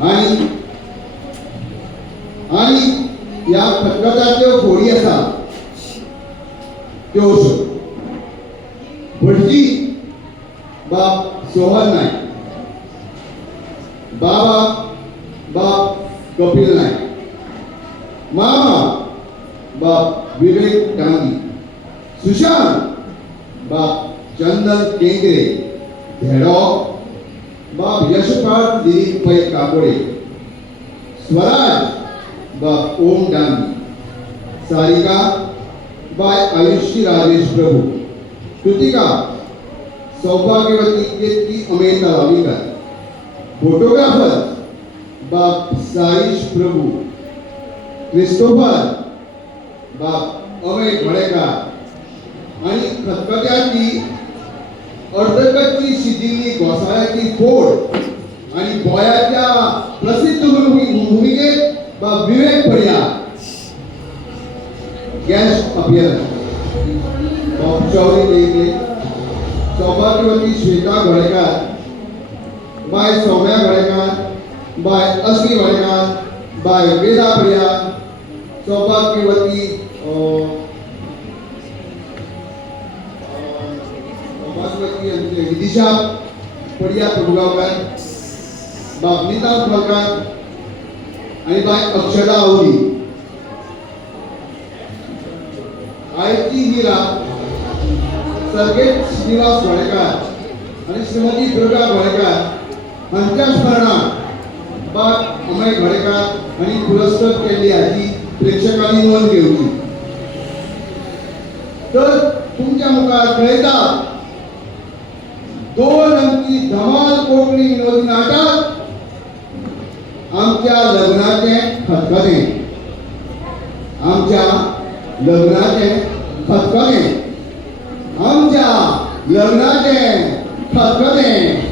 आणि आणि या खतखताच्यो फोडी आसा त्यो अश्यो. भटजी बाप सोहन नायक, बाबा बाप कपिल नायक, मामा बाप विवेक डांगी, सुशांत बाप चंदन केंद्रे, धेडो बाप यशपाल दिलीप पै काकोडे, स्वराज बाप ओम डांगी, सारिका बाय आयुषी राजेश प्रभू, कृतिका सौभाग्यवती केतकी अमेय तलावलीकर, फोटोग्राफर बाप साईश प्रभू, क्रिस्टोफर बाप अमेय घोडेकार आणि खतखत्याची अर्धकच्ची शिजिल्ली घोसाळ्याची फोड आणि गोंयाच्या प्रसिद्ध भूमिकेत बाप विवेक पडिया. गेस्ट अपीयरन्स बाप चौरी देगले, सौभाग्यवती श्वेता घोडेकार, बाय सौम्या घोडेकार, बाय अस्मी घोडेकार, बाय वेदा पडिया, सौभाग्यवती विदिशा पडिया प्रभुगावकर, बाप नीता प्रकार आणि बाय अक्षदा आवली. आयची ही रात सर्गेट श्रीनिवास घोडेकार आणि श्रीमती दुर्गा घोडेकार हांच्या स्मरणात बाप अमय घोडेकार आणि पुरस्कृत केल्ली हाची प्रेक्षकांनी नोंद घेवची. तर तुमच्या मुखार कळयता 2 अंकी धमाल कोंकणी विनोदी नाटक आमच्या लग्नाचें खतखतें. आमच्या लग्नाचें खतखतें. आमच्या लग्नाचें खतखतें.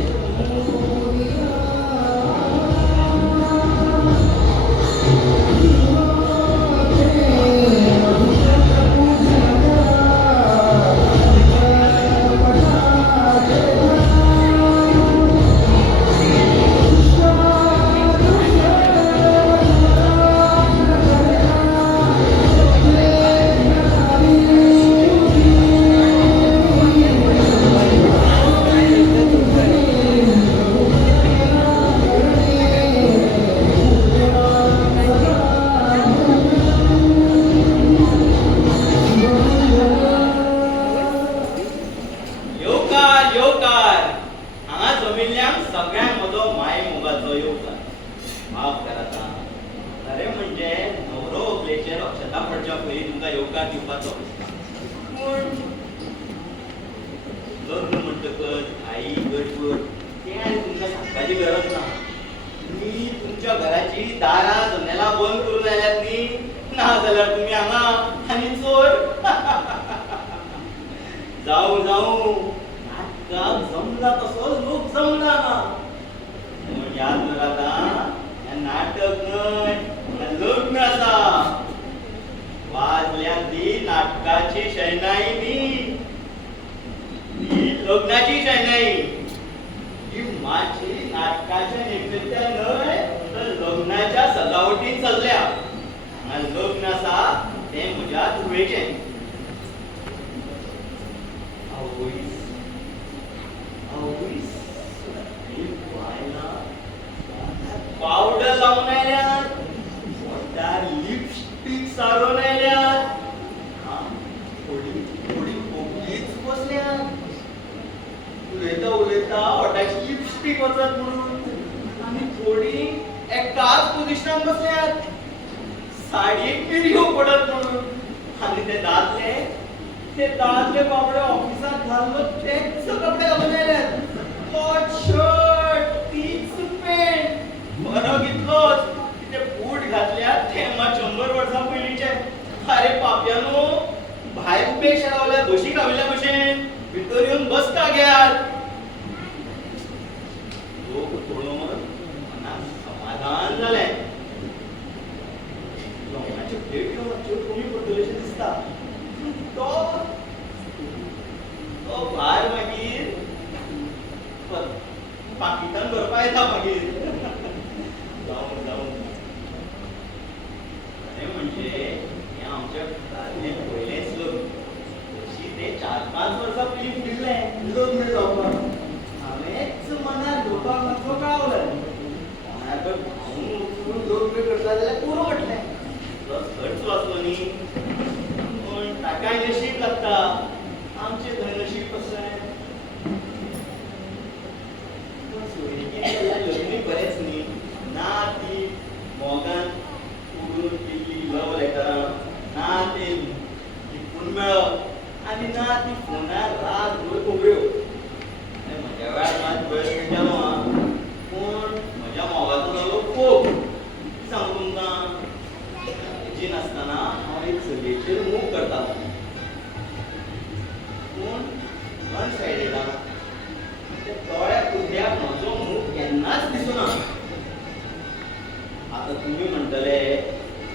आता तुम्ही म्हणतले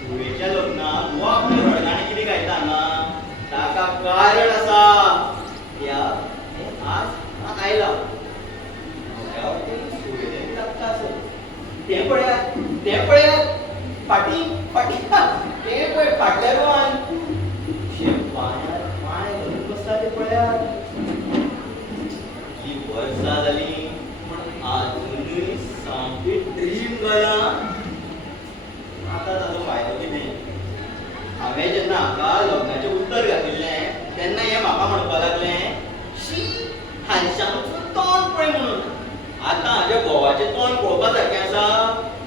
धुळेच्या लग्नात व आपल्या हळदाने किती गायता हांगा ताका कारण आसा या आज आयला ते पळया फाटी फाटी ते पळय फाटल्या गोवान पाण्यार पाय घालून बसता ते पळया ही वर्सां जाली पण अजूनय सामकी ड्रीम गला आता ताजो फायदो कितें हांवें जेन्ना हाका लग्नाचें उत्तर घातिल्लें तेन्ना हें म्हाका म्हणपा लागलें शी हांच्याचो तोंड पळय म्हणून आता हाज्या घोवाचें तोंड पळोवपा सारकें आसा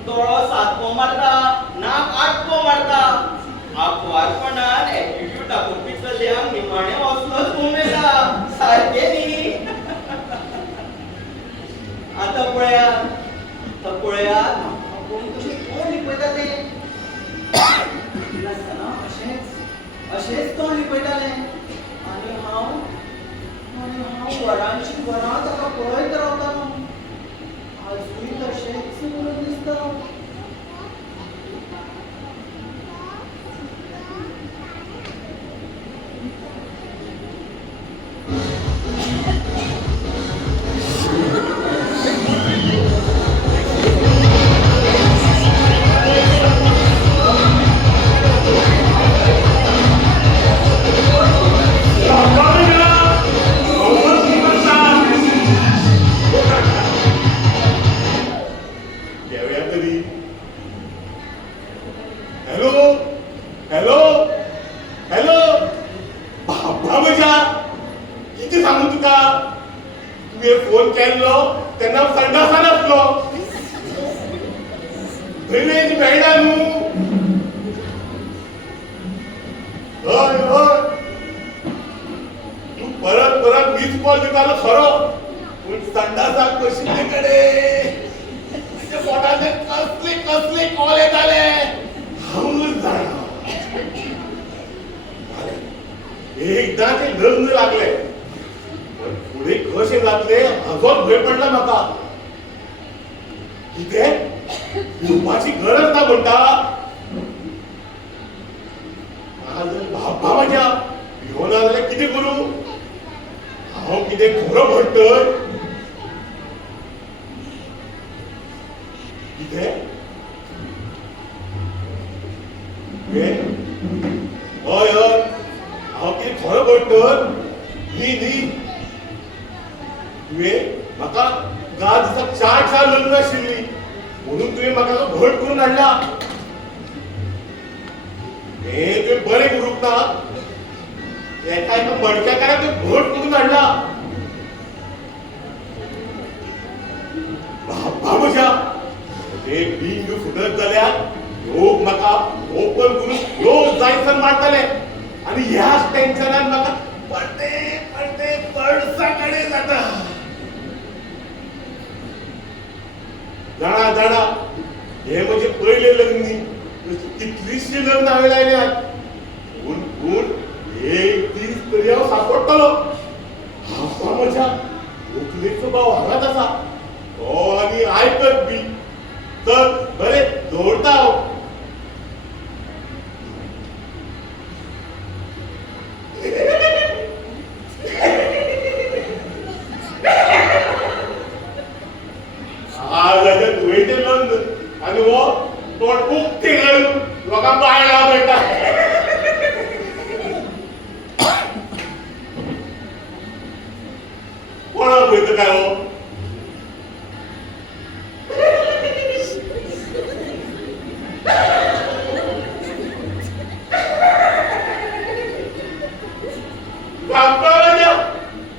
दोळो 7 मारता नाक 8 मारता आपवारपणान एटिट्यूड दाखोवपी चलयांक निमाणें वचलोच उमेदा सारकें न्ही आतां पळयात कोण कशें तोंड लिपयता तें नासतना अशेंच तोंड लिपयतालें आनी हांव वरांची वरां ताका पळयत रावतालो आजूय तशेंच म्हणून दिसता फोन केल्लो तेन्ना संडासान आसलो रेंज मेळना न्हू हय हय तूं परत परत मीस कॉल दितालो खरो पूण संडासाक बशिल्ले कडेन म्हज्या पोटाचे कसले कसले कॉल येताले हांवूच जाणा एकदांचे लग्न लागले फुडें कशें जातलें हाजोच भंय पडला म्हाका कितें भिवपाची गरज ना म्हणटा बाबा म्हाज्या भिवना जाल्यार कितें करूं हांव कितें खरो म्हणटय कितें हय हय हांव कितें खरो म्हणटय न्ही न्ही तुवें म्हाका 10 दिसाक 4 लग्न आशिल्ली म्हणून तुवें म्हाका भट करून हाडला हे तुवें बरें करूंक ना एका मडक्या कारणाक तुवें भट करून हाडला बाबा म्हज्या ते बिंग फुटत जाल्यार लोक म्हाका ओपन करून लोक जायसर मारतले आनी ह्याच टेन्शनान म्हाका पडटे पडटे पडसा कडेन जाता जाणा जाणा हे म्हजे पयले लग्नी कितलीशी लग्न हांवें लायल्यात पूण पूण एक दीस तरी हांव सांपडटलो हांव म्हज्या व्हंकलेचो भाव हांगाच आसा तो आनी आयकत बी तर बरें दवरता हांव तुवेंचें लग्न आनी हो तोंड उक्ती घालून लोकांक बायला मेळटा कोणाक पळयता काय हो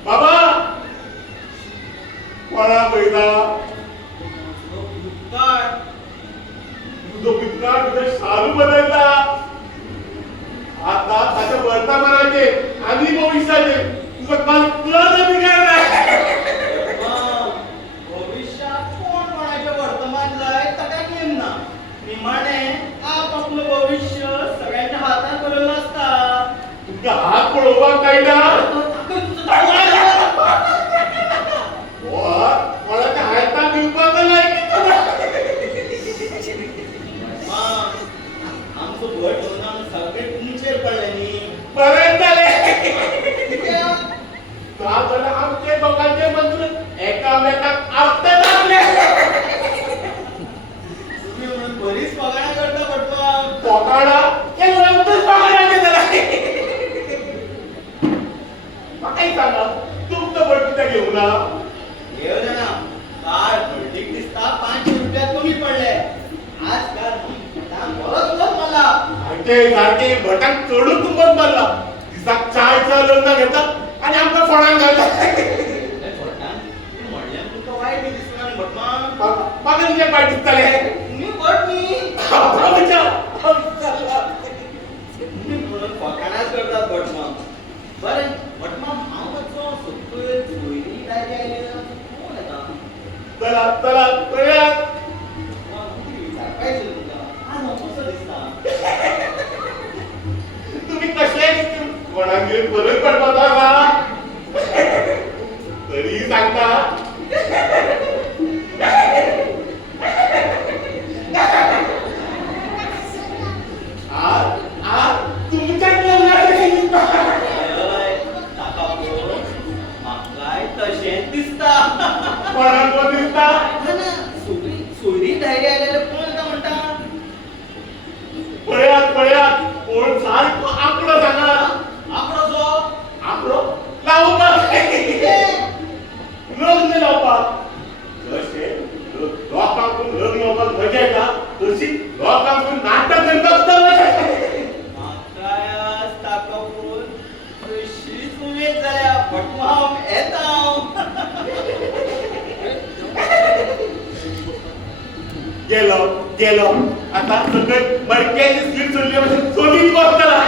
बाबा कोणाक पळयता तुझो पितकाळ तुझे शालू बदलता आता ताच्या वर्तमानाचे आणि भविष्याचे तुझं काल तुला बिघडलाय भविष्यात कोण कोणाचे वर्तमान जाय ताका घेम ना निमाणे आपापलं भविष्य सगळ्यांच्या हातात बरोबर असता तुमका हात पळोवपाक कळटा कोणाच्या हाताक दिवपाक लायकी फोकाडा हे लवकर फोकाडा त्याला काय सांगा तुमचं बट किती घेऊ ना येऊ दे ना काल बिल्डिंग दिसता 500 रुपयात कमी पडले आजकाल बरंच मला सारखे भटाक चढून तुंबत मारला तिचा चायचा लग्न घेतात आणि आमचा फळांग घालतात मागे तुझ्या पाय दिसताले फकाणाच करतात बटमा बरं बटमा भावाचो सगळं चोरी काय आले कोण येता चला चला तयार पाहिजे तुला आज कसं दिसता तुम्ही कसे वडांगीर परत पडता का तरी सांगता तुमच्यात तशेंच दिसता कोणाला दिसता सोयरी धैर्य आलेलं कोण येता म्हणता पळ्यात कोण सारखं आकडं सांगा आकडो जो आकडं लावून लग्न लावपाक जशे लोकांकडून लग्न लावपाक मजा येता तशी लोकांकडून नाटक करतात गेलो आता सगळं मडक्याची स्लीप सोडली म्हणजे सोडीच बसताना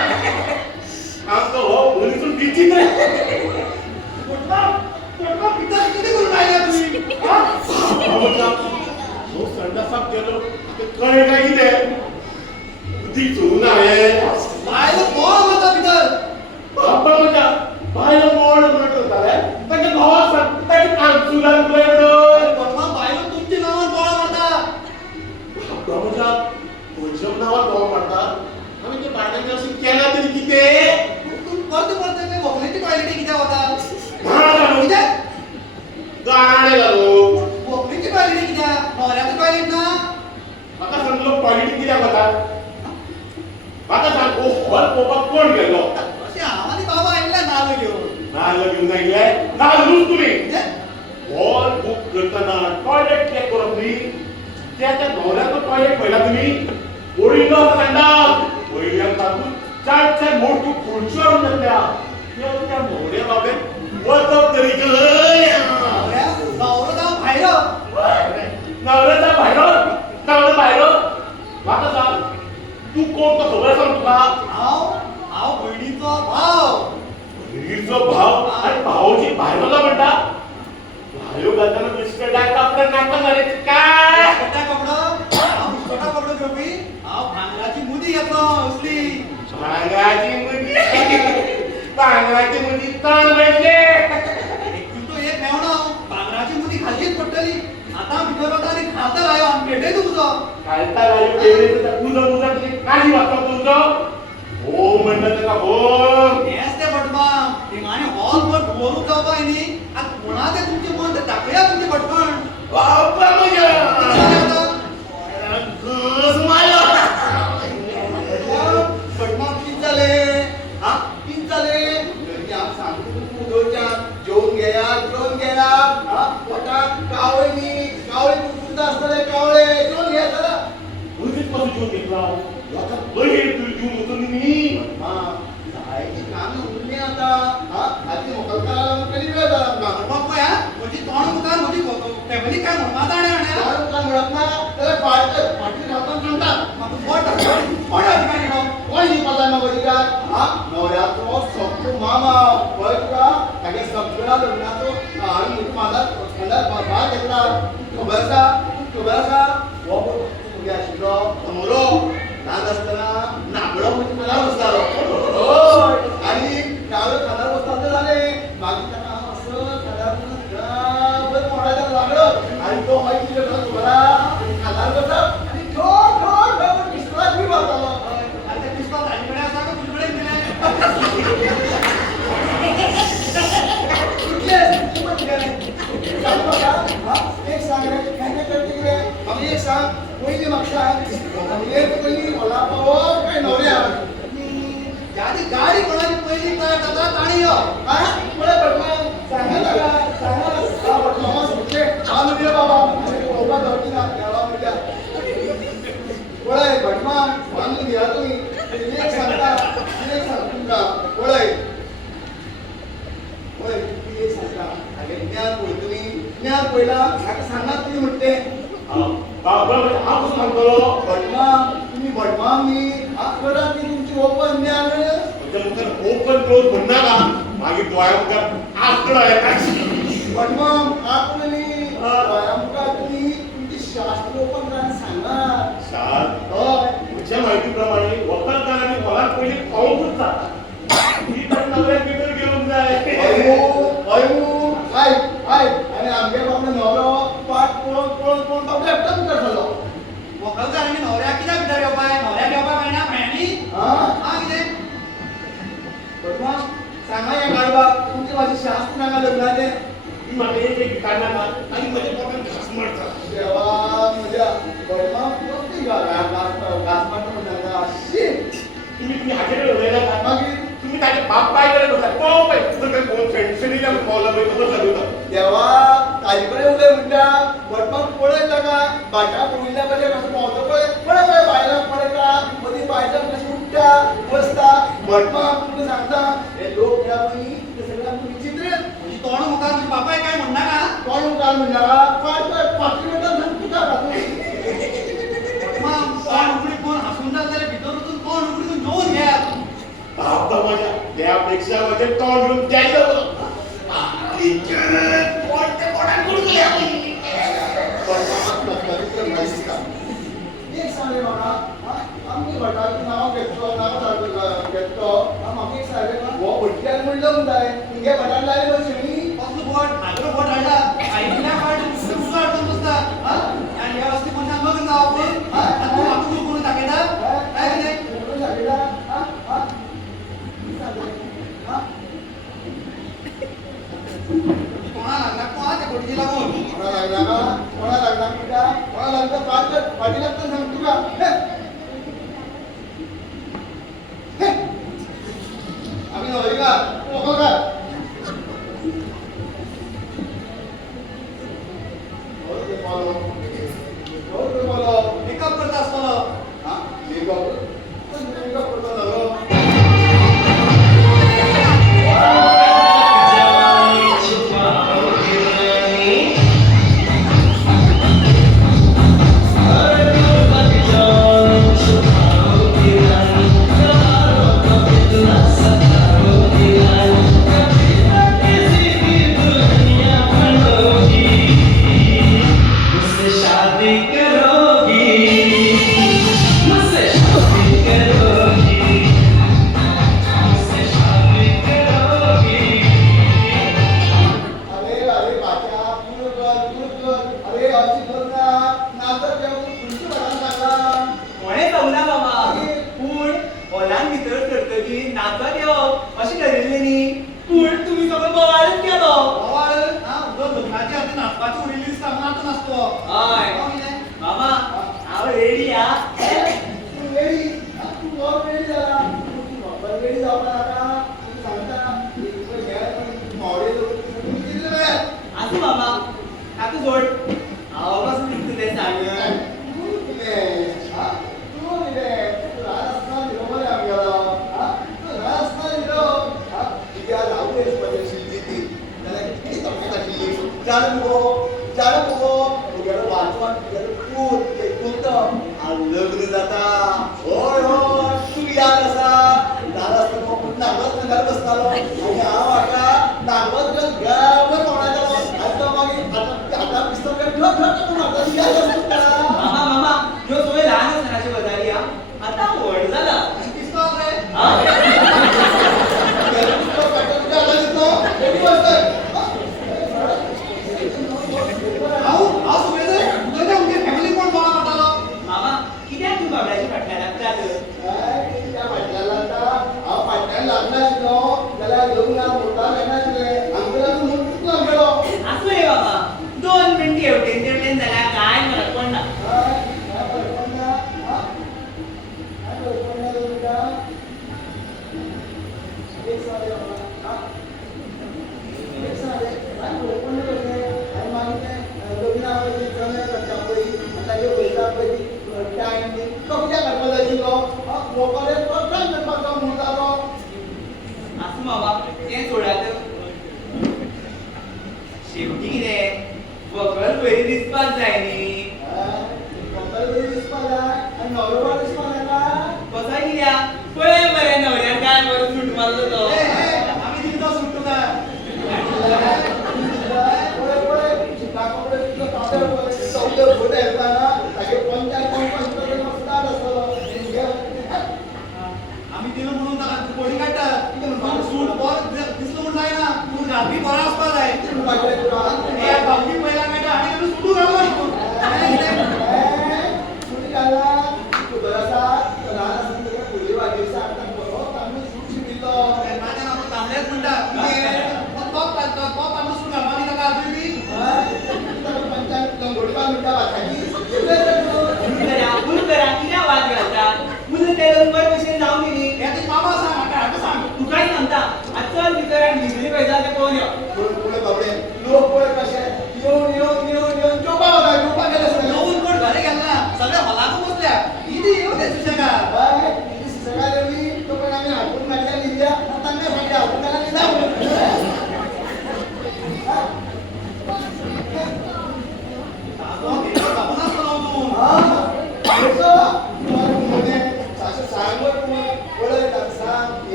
आमचं हो मुलीतून विचित्र संडासात गेलो कळे काय किती ती चोरून आहे बाबा माझ्या बायला मोड म्हणत होता त्याच्या भावात त्याची कांचुला नावात भाव मारतात आणि ते बायकांच्या अशी केला तरी किती क्वालिटी किती होता गाणे घालू क्वालिटी किती नवऱ्याची क्वालिटी ना आता सांगलो क्वालिटी किती होता आता सांग हॉल पोपा कोण गेलो असे आम्हाला बाबा ऐकला नाल घेऊन गेलाय नालूच तुम्ही हॉल बुक करताना टॉयलेट चेक करत नाही त्याच्या नवऱ्याचं टॉयलेट पहिला तुम्ही ओळीला संडास पहिल्या टाकून चार मोठी खुर्चीवर घेतल्या त्या नवऱ्या बाबे वचप तरी नवऱ्याचा बाहेर आता सांग तू कोण तर खबर सांग तुला बहिणीचा भाव आणि भावाची बाहेरला म्हणता भाऊ घालताना बिस्किट आपलं नाटक झाले काय भांगराची मुदी घेतलो असली भांगराची मुदी तण म्हणजे एक मेवणो भांगराची मुदी खालीच पडटली आता भितर होता आणि खाता रायो आणि पेटे तुमचो खालता रायो पेटे तुझं काळजी वाचतो तुमचं हो म्हणलं त्याचा हो हेच ते बटमा ते माने हॉल वर बोलू जाऊ न्ही आता कोणा ते तुमचे मन ते टाकया तुमचे बटमण बापा बटमा किती झाले घरी आम सांगतो तू उदोच्या जेवून घ्या पोटा कावळे कुठं असतले कावळे जेवून घ्या चला उगीच पासून जेवून घेतला आता बहीण तू जेवून होतो मी जायची काम उरली आता आधी मोकळ करायला कधी वेळ झाला म्हणजे तोंड मुखार म्हणजे फॅमिली काय म्हणता आणि मिळत ना त्याला पाठी राहतात म्हणतात कोण शिकवता मग का नवऱ्याचो सगळो मामा पळय तुका तागे सगळ्या लग्नाचो आणि माझा भाग घेतला खबर आसा हो तुगे आशिल्लो समोरो ल्हान आसतना नाबळो म्हणजे खानार बसतालो आणि नाबळो खानार बसता जाले मागीर ताका असं खानार बरं मोडायला लागलो आणि तो मागीर कितें करता खबर खानार बसता आणि ठोक पिस्तलाक बी मारतालो एक सांग रे काय करते रे पयलीं म्हाका सांग एक पयलीं होला पावो काय न्हवऱ्या ज्याची गाडी कोणाची पहिली तयार जाता ताणी यो हा पळय भटमा सांगा लागा सांगा भटमा सुटले आलो रे बाबा बाबा जावची ना देवा म्हटल्या पळय भटमा बांधून घ्या तुम्ही एक सांगता एक सांग तुमका पळय पळय ती एक सांगता आगे ज्ञान पळय तुम्ही ज्ञान पळयला म्हाका सांगात तुम्ही म्हणते बाबा हांव कसो सांगतलो भटमा तुम्ही भटमा मी करा ती तुमची ओपन ज्ञान म्हणजे मुखार ओपन क्लोज म्हणनाका मागीर दोळ्या मुखार आकडो येता भटमा आपली आमकां तुम्ही तुमची शास्त्र ओपन करून सांगा शाळा हय म्हज्या म्हायती प्रमाणे वखलकारांनी फळाक पयलीं खावंकूच जाता ती तर नव्याक भितर घेवंक जाय अयू आय आनी आमगे बाबा न्हवरो पाट पळोवन बाबा एकटाच करतलो व्हंकलकारांनी न्हवऱ्याक कित्याक भितर येवपाक न्हवऱ्याक येवपाक मेळना फ्रेंडी हा कितें भटमा सांगा या गाडवाक तुमची माझी शास्त्र सांगा लग्नाचे ती म्हाका एक गिटार नाका आनी म्हज्या पोटान घास मारता देवा म्हज्या भटमा कसली घास मारता म्हण सांगा शी तुम्ही हाजेर उलयला काय मागीर तुम्ही ताचे बाप बाय कडेन वता पळोव पळय तुका कोण फ्रेंड्सांनी त्या पावला पळय कसो सांगता देवा ताजे कडेन उलय म्हणटा भटमा पळय ताका भाटा पळयल्या कशें कसो पावता पळय पळय पळय बायलां पळयता मदीं बायलां कशी उठता बसता भटमा तुमकां सांगता हे लोक या पळय ते सगळ्यां विचित्र म्हणजे तोंड मुखार तुझे बापाय काय म्हणना का कोण काल म्हणटा फाटली मिनटां सांग तुका मग कोण उगडी कोण हसून जात जाल्यार भितर वचून कोण उगडीतून जेवून घेयात बाबा माझ्या त्यापेक्षा माझे तोंड घेऊन द्यायचं एक सांगे म्हाका आमची भटाची नांव घेतलो म्हाका एक सांगे हो भटक्यान म्हणलं जाय तुमगे भटान लायले बसली कसलो बोट हातलो बोट हाडला आईच्या पार्टी सुसू हाडून बसता आनी ह्या वस्ती कोणाक लग्न जावप आनी तूं म्हाका तूं करून दाखयता काय कितें कोणा लागला कोणाच्या बोटीची लागून कोणा लागला कित्या कोणा लागता फाटी लागता सांग तुका आम्ही न्हवरी का ओको का मेकअप करता आसतलो मेकअप करता जालो लग्न जाता होय होय तू याद आसा ल्हान आसतना नागवस नगर बसतालो आनी हांव हाका नागवस घेवन गांवभर भोंवडायतालो आनी तो मागीर आतां पिस्तोल घेवन ठक ठक करून मारता याद आसा तुका आणि नवरा दिसतो नका कसा गेल्या पळय बरे नवऱ्यान काय बरं सूट मारलो तो आम्ही दिली तो सुटतो का आम्ही दिलं म्हणून कोणी काढतात सूट बॉल दिसलं म्हणून आहे ना तू गावी बरा असतात आहे गावी पहिला काढा आणि तुम्ही सुटू घालला माझ्या नाव तांबड्याच म्हणतात सूट घालवा आणि नका तुम्ही फुल करा किती वाद घालता मुलं ते नंबर कशी जाऊन गेली याची मामा सांग आता आता सांग तू काय सांगता आजचा भितर आणि डिग्री पाहिजे ते कोण या येऊन कोण घरी गेला ना सगळ्या हलाको बसल्या इथे येऊ दे सुशेखा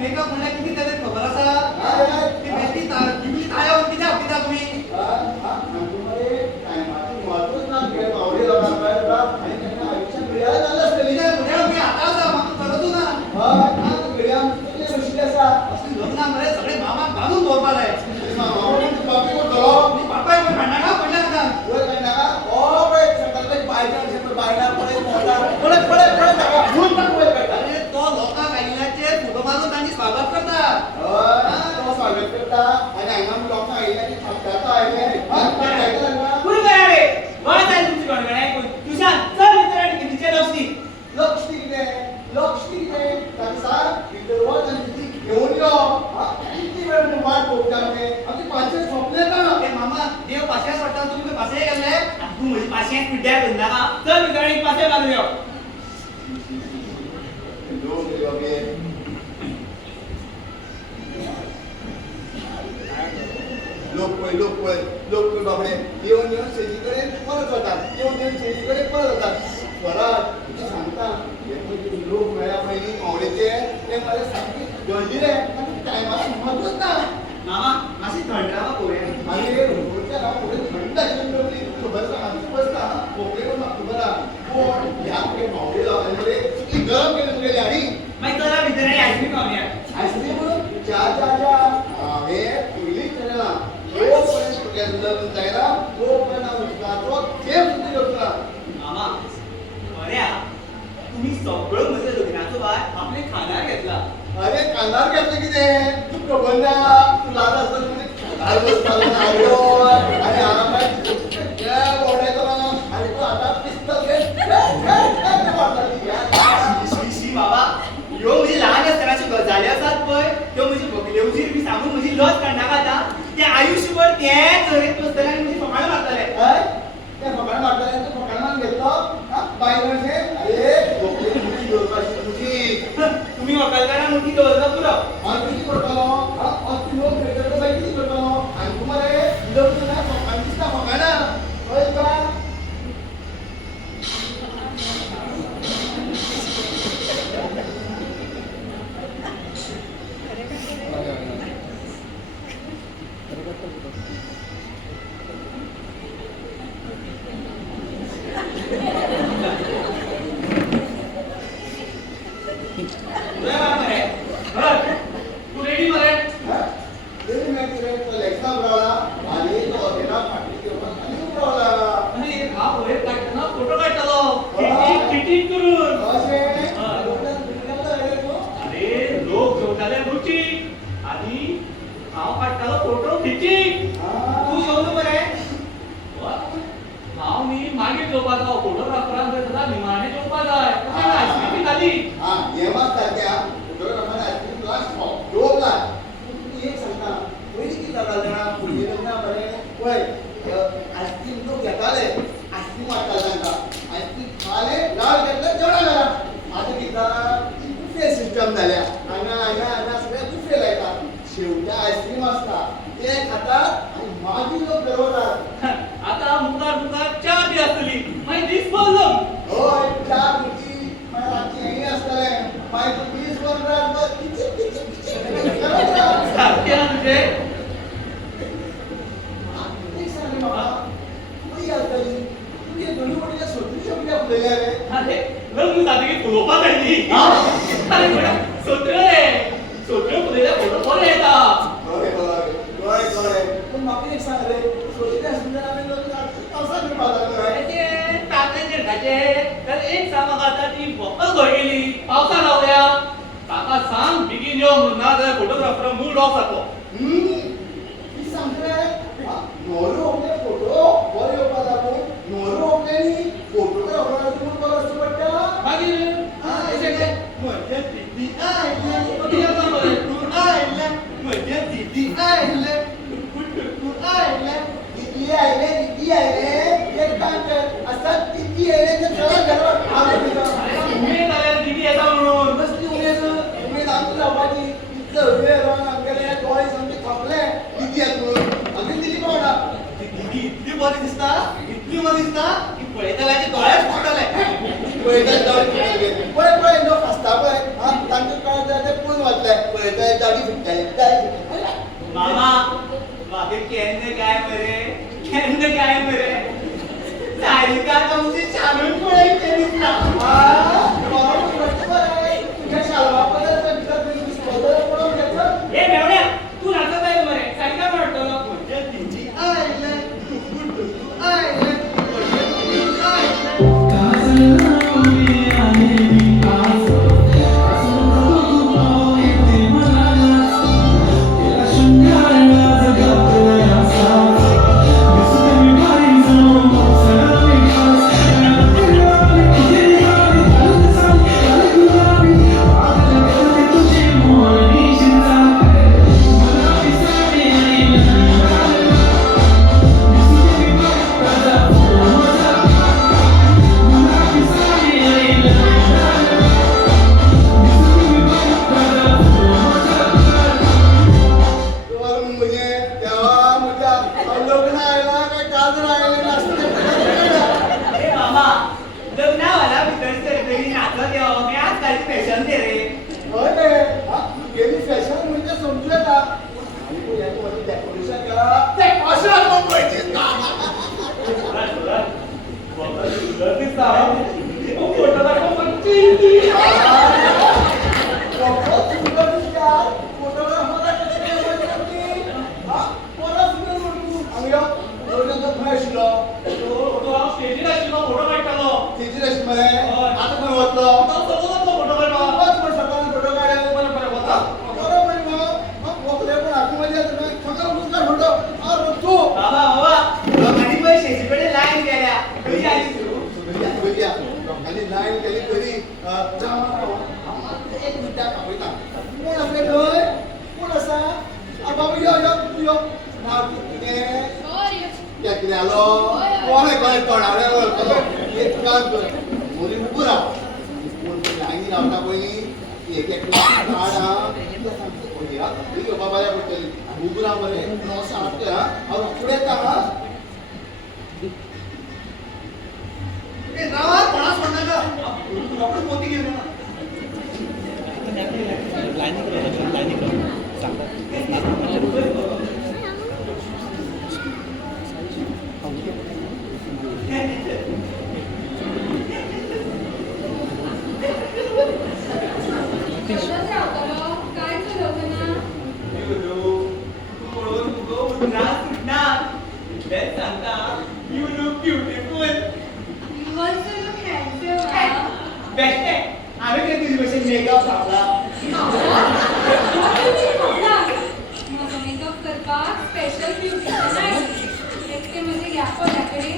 मेकअप म्हणल्या किती त्याचे खबर असा ती बेटी दिवली थाळ्यावर किती किती तुम्ही लग्नामध्ये सगळे मामा घालून बोलणार आहे मी बापा पण भांडा का पडल्या का अरे तो लोका काढल्याचे फोटो मारून त्यांनी स्वागत करतात फुल करा रे वाद आहे तुमची गणगण ऐकून तू सांग चल भितर आणि कितीच्या लक्षी ए मामा देव पाशाच वाटतात तुम्ही पाशे गेले तू म्हणजे पाचशे पिढ्या धंदा का चल भितर आणि पाचशे मारून येऊ लोक बाबडे येऊन येऊन शेतीकडे परत जातात येऊन शेतीकडे परत जातात परत तुझी सांगता लोक वेळा पहिली मावळेचे ते मला सांगते गळली रे टायमाला महत्वच ना मामा माशी थंडरावा पोऱ्या आणि रोडच्या नाव पुढे थंड आहे खबर बसता कोपरे पण खबर पण या पुढे मावळे लावल्यामुळे ती गरम केली तुझे आणि मग चला भितर आणि आईस्क्रीम खाऊया आईस्क्रीम ज्या हे इंग्लिश चॅनलला जोपर्यंत लग्न जायला तोपर्यंत ते सुद्धा होता मामा बऱ्या तुम्ही सगळं म्हणजे लग्नाचं बाय आपले खाणार घेतला अरे कांदार घेतलं की ते तू प्रबंधा तू लाज असतं आणि आरामात ओढायचं आणि तू आता पिस्तल शी बाबा यो म्हणजे लहान असतानाची गजाली असतात पय त्यो म्हणजे बकलेवजीर मी सांगून म्हणजे लस काढणार आता ते आयुष्यभर त्याच झरेत बसतले आणि म्हणजे फकाळ मारतले त्या फकाड मारताना तू फकाड मान घेतलं बायकडे अरे तुम्ही वकाल करा मोठी डोळा पुरव आणि किती करतो अति लोक भेटत बाई किती करतो आणि तुम्हाला लोक ना फकाडीच ना फकाडा होय का तू रेडी मरे फोटो काढतालो किटिंग करून अरे लोक जेवताले रुची आणि हाव काढतालो फोटो खिची तू जेवलो मरे हाव मी मागे झोपाचा फोटोग्राफरांचा सदा निमाणे झोपाचा आहे कसे आईस्क्रीम खाली सिस्टम झाल्या सगळ्या बुफे लायतात शेवट्या आईस्क्रीम असतात ते खातात आणि मागील लोक ठरवतात फुलयल्या रे अरे लग्न जातकीर फुलोवपाक जाय न्ही हा? अरे पण सोत्र्यो रे सोत्र्यो फुलयल्या फोटो बरो येता कळ्ळें पूण म्हाका एक सांग रे सोयरे आसून जाल्यार आमी लग्न पावसाक करपाक लागले अरे ते तात्याचेर खाचे तर एक सांग म्हाका आतां ती भोकल खंय गेली पावसान रावल्या ताका सांग बेगीन यो म्हणून ना जाल्यार फोटोग्राफर मूड ऑफ जातलो ती सांगता न्हवरो आपले फोटो बरो येवपाक लागून न्हवरो आपल्यानी फोटोग्राफराचो मूड बरो आसचो पडटा मागीर म्हजे दीदी आयले कितें जाता मरे टुकटुक आयले म्हजे दीदी आयले टुकटुक आयले दीदी आयले एक काम कर आतां दीदी आयले ते सगळं घरात अरे उमेद जाल्यार दिदी येता म्हणून कसली उमेद आमची जावपाची इतलो वेळ रावन आमगेले दोळे सामके थकले दीदी येत म्हणून आमी दिली पावना दीदी इतली बरी दिसता की पळयता जाल्यार दोळेच फुटले पळय नो हसता पळय तांकां कळत जाल्यार ते पळून वाचले पळयता दाडी फुटताली मामा म्हाका केन्ना काय मरे सारिका तुमची छानून पळयते दिसता ए मेवण्या तू नाचत आहे मरे सारिका म्हणतो म्हजे दीदी आयले टुकटुक आयले म्हजे दीदी आयले ए मामा लग्ना वाला भितर सरतरी नाचत यो मी आज काही फॅशन दे रे फॅशन म्हणजे समजू येता डेकोरेशन करा ते कशाला मुंबईची सुंदर दिसता फोटो दाखव पंची तो स्टेजीर आशिल्लो फोटो काडटालो आता खंय वतलो तो सगळो फोटो काडपाक फोटो काढ बरें बरें वता बरोबर वकले पण हातून मध्ये सगळं मुखार फोटो तू बाबा लोकांनी पैशाची कडे लाईन केल्या खंय आली सुरू लोकांनी लाईन केली तरी एक मिनटां आपयता कोण आपले थंय कोण आसा बाबा यो यो नांव कितें कितें आलो कोण कोणाले एक काम कर मोरी उबो राव कोण लायनी रावता पयलीं एक एक कार्ड घेवपा बऱ्या पडटली उबो राव मरे असो हात कर हांव फुडें येता ए रावा कोणाच म्हणनाका डॉक्टर मोती घेऊन येना You look beautiful. You also look handsome. Best आहे. आम्ही काही तुझी पैसे मेकअप सापला माझा मेकअप करपाक स्पेशल ब्युटिशियन आहे. एक ते म्हणजे या कोल्याकडे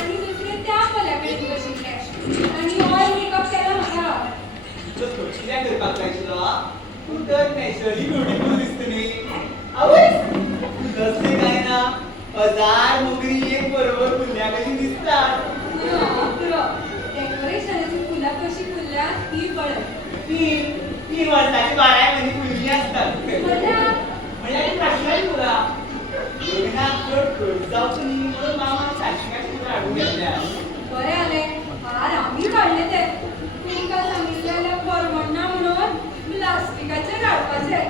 आणि दुसरे त्या कोल्याकडे बशिल्ले आणि ऑइल मेकअप केला म्हाका. तुझं थोडीशी काय करपाक जायची तू तर नॅचरली ब्युटिफुल दिसतली आवय तुझं ते काय ना 1000 मुगरी एक बरोबर फुलल्या कशी दिसतात डेकोरेशनाची फुलं कशी फुलल्यात ही पळत. ती वर्षाची 12 महिने फुलली असतात म्हणजे ती प्रश्नाची तुला लग्नात चड खर्च जावचो न्ही म्हणून मामा सारशिकाची तुला हाडून घेतल्या बरे आले फार आम्ही काढले ते तुमका सांगितलेल्या परवडना म्हणून प्लास्टिकाचे काढपाचे.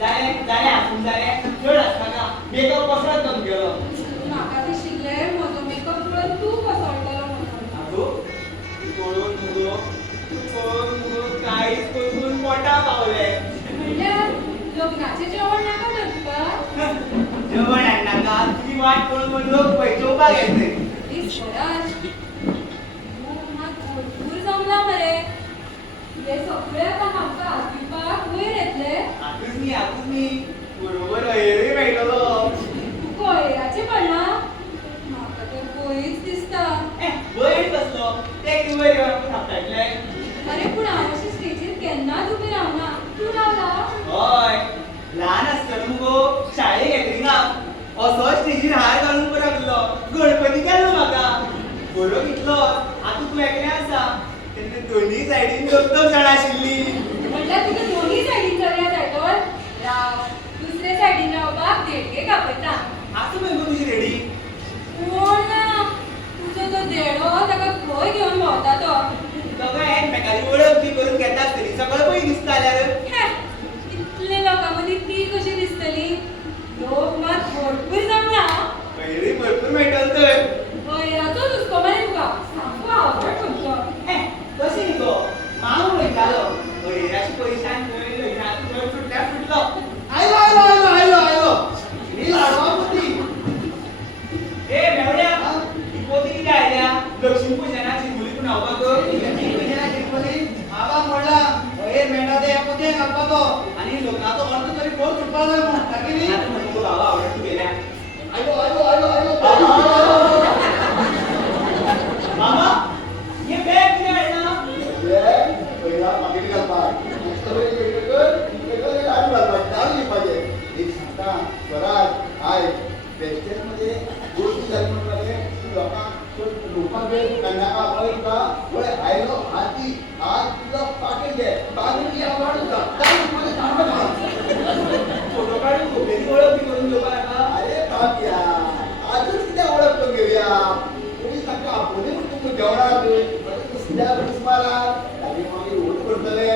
जाले आपूण जाले चड आसता का मेकअप कसोच जमगेलो म्हाका दिशिल्ले म्हजो मेकअप पळोवन तूं कसळटलो म्हणून. आगो वाट पळोवन लोक पळचोवपाक येतले. प्लीज स्वराज मात भरपूर जमला मरे हे सगळे काम आमकां हातीपाक वयर येतले आतूच न्ही बरोबर अयरूय मेळटलो. तुका अयराचें पडना म्हाका तर भंयच दिसता वयर कसलो ते वयर येवन आमकां थापटायतले. अरे पूण हांव अशें स्टेजीर केन्नाच उबी रावना तूं रावला हय ल्हान आसतना मुगो शाळेक गॅदरिंगाक असो स्टेजीर हार घालून पळय लागलो. गणपती केल्लो म्हाका बरो कितलो. आतां तूं एकलें आसा तेन्ना दोनूय सायडीन दोग जाणां आशिल्लीं. म्हणल्यार तुका दोन्ही सायडीन चलया जाय तर राव दुसरे सायडीन रावपाक देडके कापयता आसा मरे गो तुजी रेडी. कोण ना तुजो तो देडो ताका खंय घेवन भोंवता तो दोगां एकमेकाची वळख बी करून घेता आसतलीं. सगळें पळय दिसता जाल्यार हे, इतले लोकां मदीं ती कशी दिसतली लोक मात भरपूर जमला पयरूय भरपूर मेळटलो तर. वयराचो हुस्को मरे तुका सामको आवड तुमचो कशें न्ही गो मांव म्हणटालो अयराची पयशान खंय लग्नाक खंय सुटल्यार सुटलो. आयलो आयलो आयलो आयलो आयलो ही लाडवापती ए मेवड्या ही पोती कितें आयल्या लक्ष्मी पुजनाची मुली पूण हांवपाक बाबा म्हणला वयर मेळटा ते ह्या पोतयेक घालपाचो आनी लोकांचो अर्थ तरी कोण सुटपा जाय म्हणून सारकें न्ही आतां म्हणून मुगो बाबा आवडटा तूं गेल्या. आयलो आयलो आयलो आयलो मामा हे बॅग कितें हाडला. पहिला पाकिट घालपाक दारू घालपाक दारू घेवपाचे. एक सांगता स्वराज आय बेस्टेन मध्ये गोष्टी जाली म्हणटाले लोकांक लोकांक वेळ नाका पळय तुका पळय आयलो हाती आज तुजो पाकिट घे पाकिट घे वाडून जा फोटो काडून खोबरेची वळख बी करून घेवपा नाका. अरे बापया आजच कितें वळख करून घेवया कोणी ताका आपुणूय म्हण तुमकां जेवणाक नुस्त्या मारा आनी मागीर ओट करतले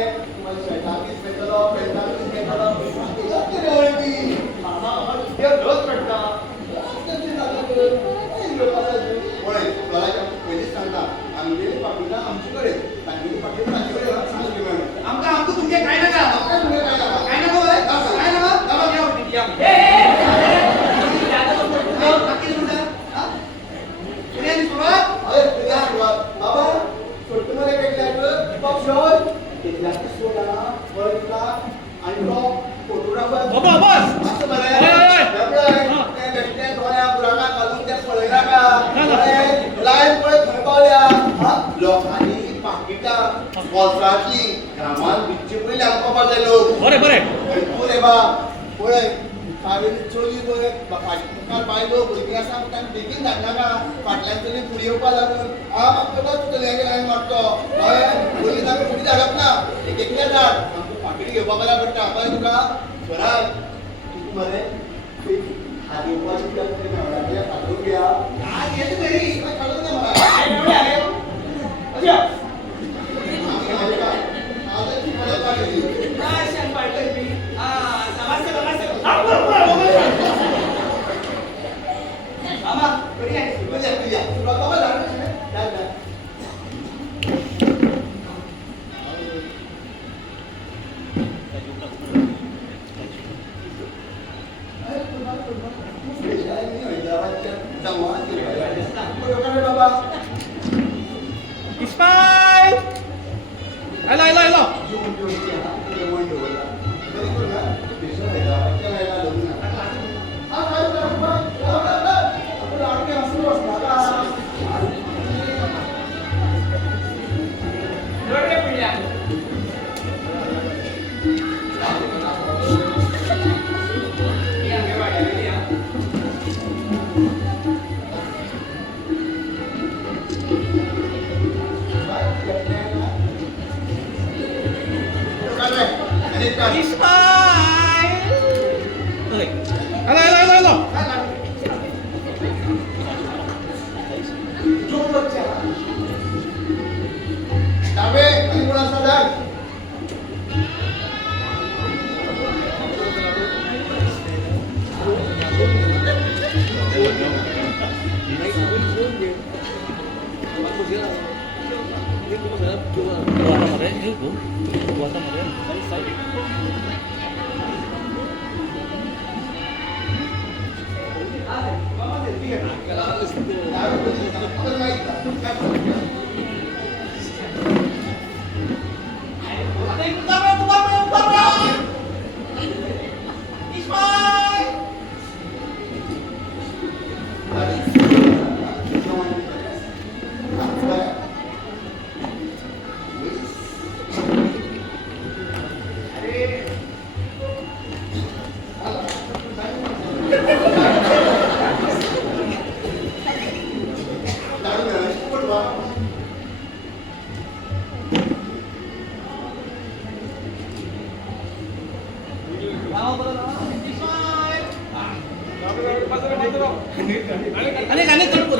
मागीर शेतां बी घेतलो पेंटा बी घेतलो कित्याक कितें वळखी मामा म्हाका नुस्त्याक रस पडटा. पळय स्वराज पयलींच सांगता आमगेली पाकिटां आमचे कडेन तांगेली पाकिटां तांचे कडेन सांग मेळना आमकां आमकां तुमचें कांय नाका म्हाका तुमकां काय नाका कांय नाका वय कांय नाका दाबा घ्या वटी घ्या ए जाता कसो पडटलो. बाकी म्हणटा हा कितें न्ही सुरवात अरे तुझ्या बाबा छोटे मरे केटल्याक पक्षोर केटल्याक सोडा पळय तुका आनी तो फोटोग्राफर बाबा बस असं ओय, ओय, ओय. बरं त्या गट्ट्या दोळ्या बुराकाक घालून त्या पळय नाका पळय लायन पळय खंय पावल्या हा लोकांनी पाकिटां वॉल्सांतली ग्रामान विकचे पयलीं आमकां पावता जाय लोक बरें बरें तूं रे बा पळय हांवें चली पळय मुखार बायलो भुरगीं आसा तांकां बेगीन धाडनाका फाटल्यान चली फुडें येवपा लागून हांव म्हाका पडत तुगेले लायन मारतो हय भुरगीं तांकां फुडें धाडप ना एक एकल्या धाड आमकां पाकिटी घेवपा बऱ्या पडटा पळय तुका स्वराज तूं मरे हात येवपा कित्याक मेवड्याच्या फाटून घेया आज येता तरी काडून दे म्हाका ए मेवड्या रे अशें आजची मला पाहिजे काय शान पाडटय बी. नमस्ते नमस्ते. मामा बरी आहे. तुझ्या तुझ्या तुला बाबा धाड बाबा इस्माईल आयलो आयलो आयलो जोड रे पिढ्या. या घे वाड्या गेली हा. इस्माईल ओय आयलो आयलो आयलो आयलो डावे आणि कोण असता धाड मामा आपल्याला माहित नाही. काय बोलतो? अरे उतार रे. इस्माईल. अनेक चढतो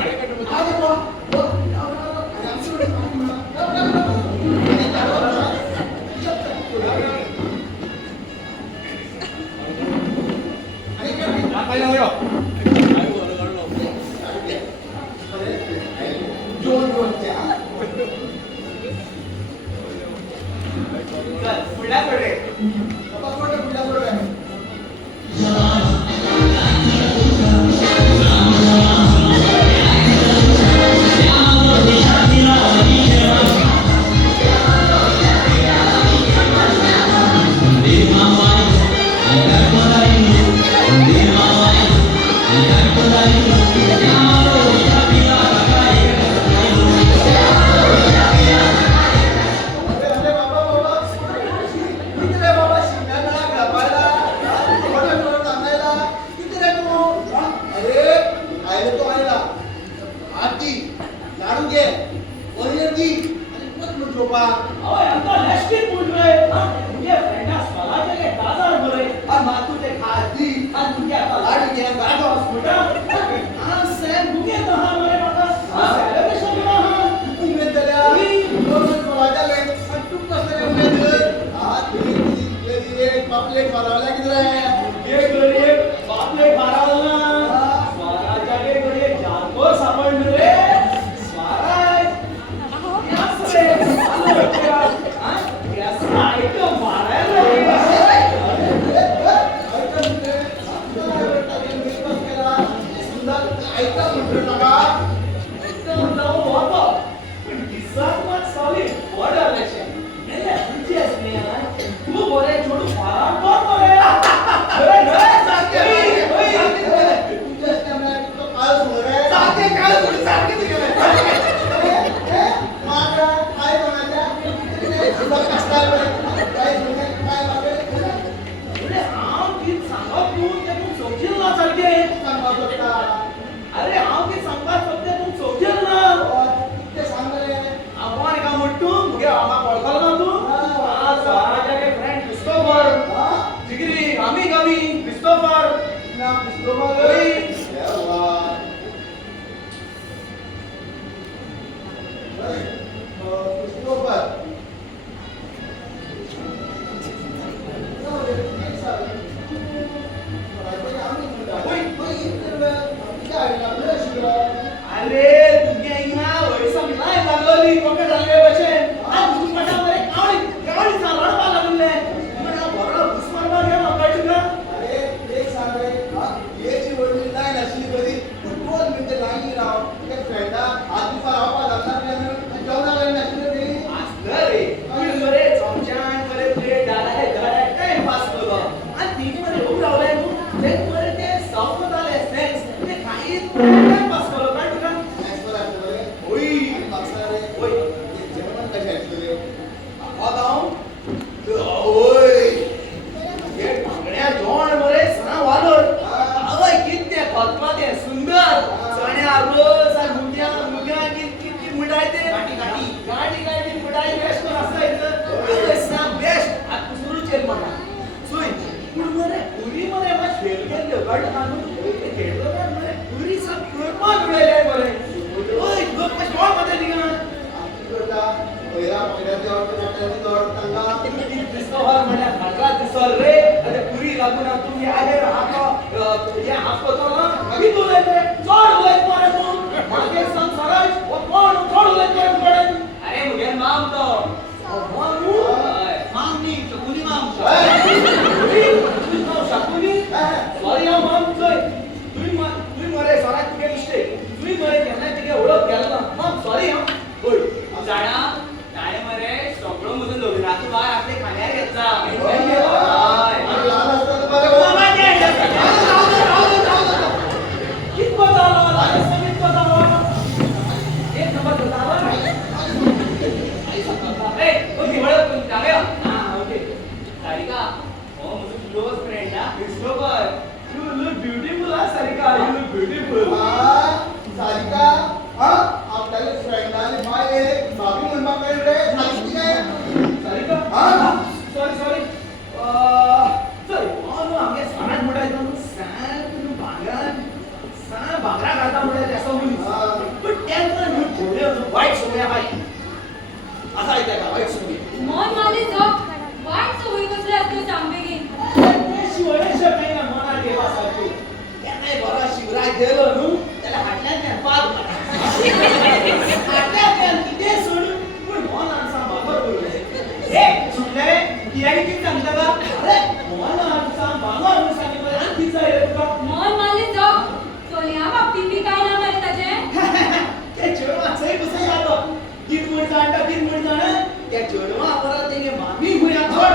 Sorry, I'm त्याका वाईट सवयी. मन माले जग वाईट सवयी कसले असतो सांग बेगीन. ते शिवणेश्वर नाही ना मनात ठेवासाठी. त्याने बरा शिवराय गेलो नु त्याला हाटल्यात नाही पाद मारा. हाटल्यात किती सोडून पण मन आमचा बाबर बोलले. ए सुनले रे ती आई किती सांगता का? अरे मन आमचा बाबर म्हणून सांगितलं आणखी जाय रे तुका. मन माले जग चोल्या बाबतीत बी काय ना मारे ताचे. ते चोरवाचंही कसं झालं? तीन मूळ जाणता तीन मूळ जाण त्या चोरवा अपराध तेने मामी हुया थोड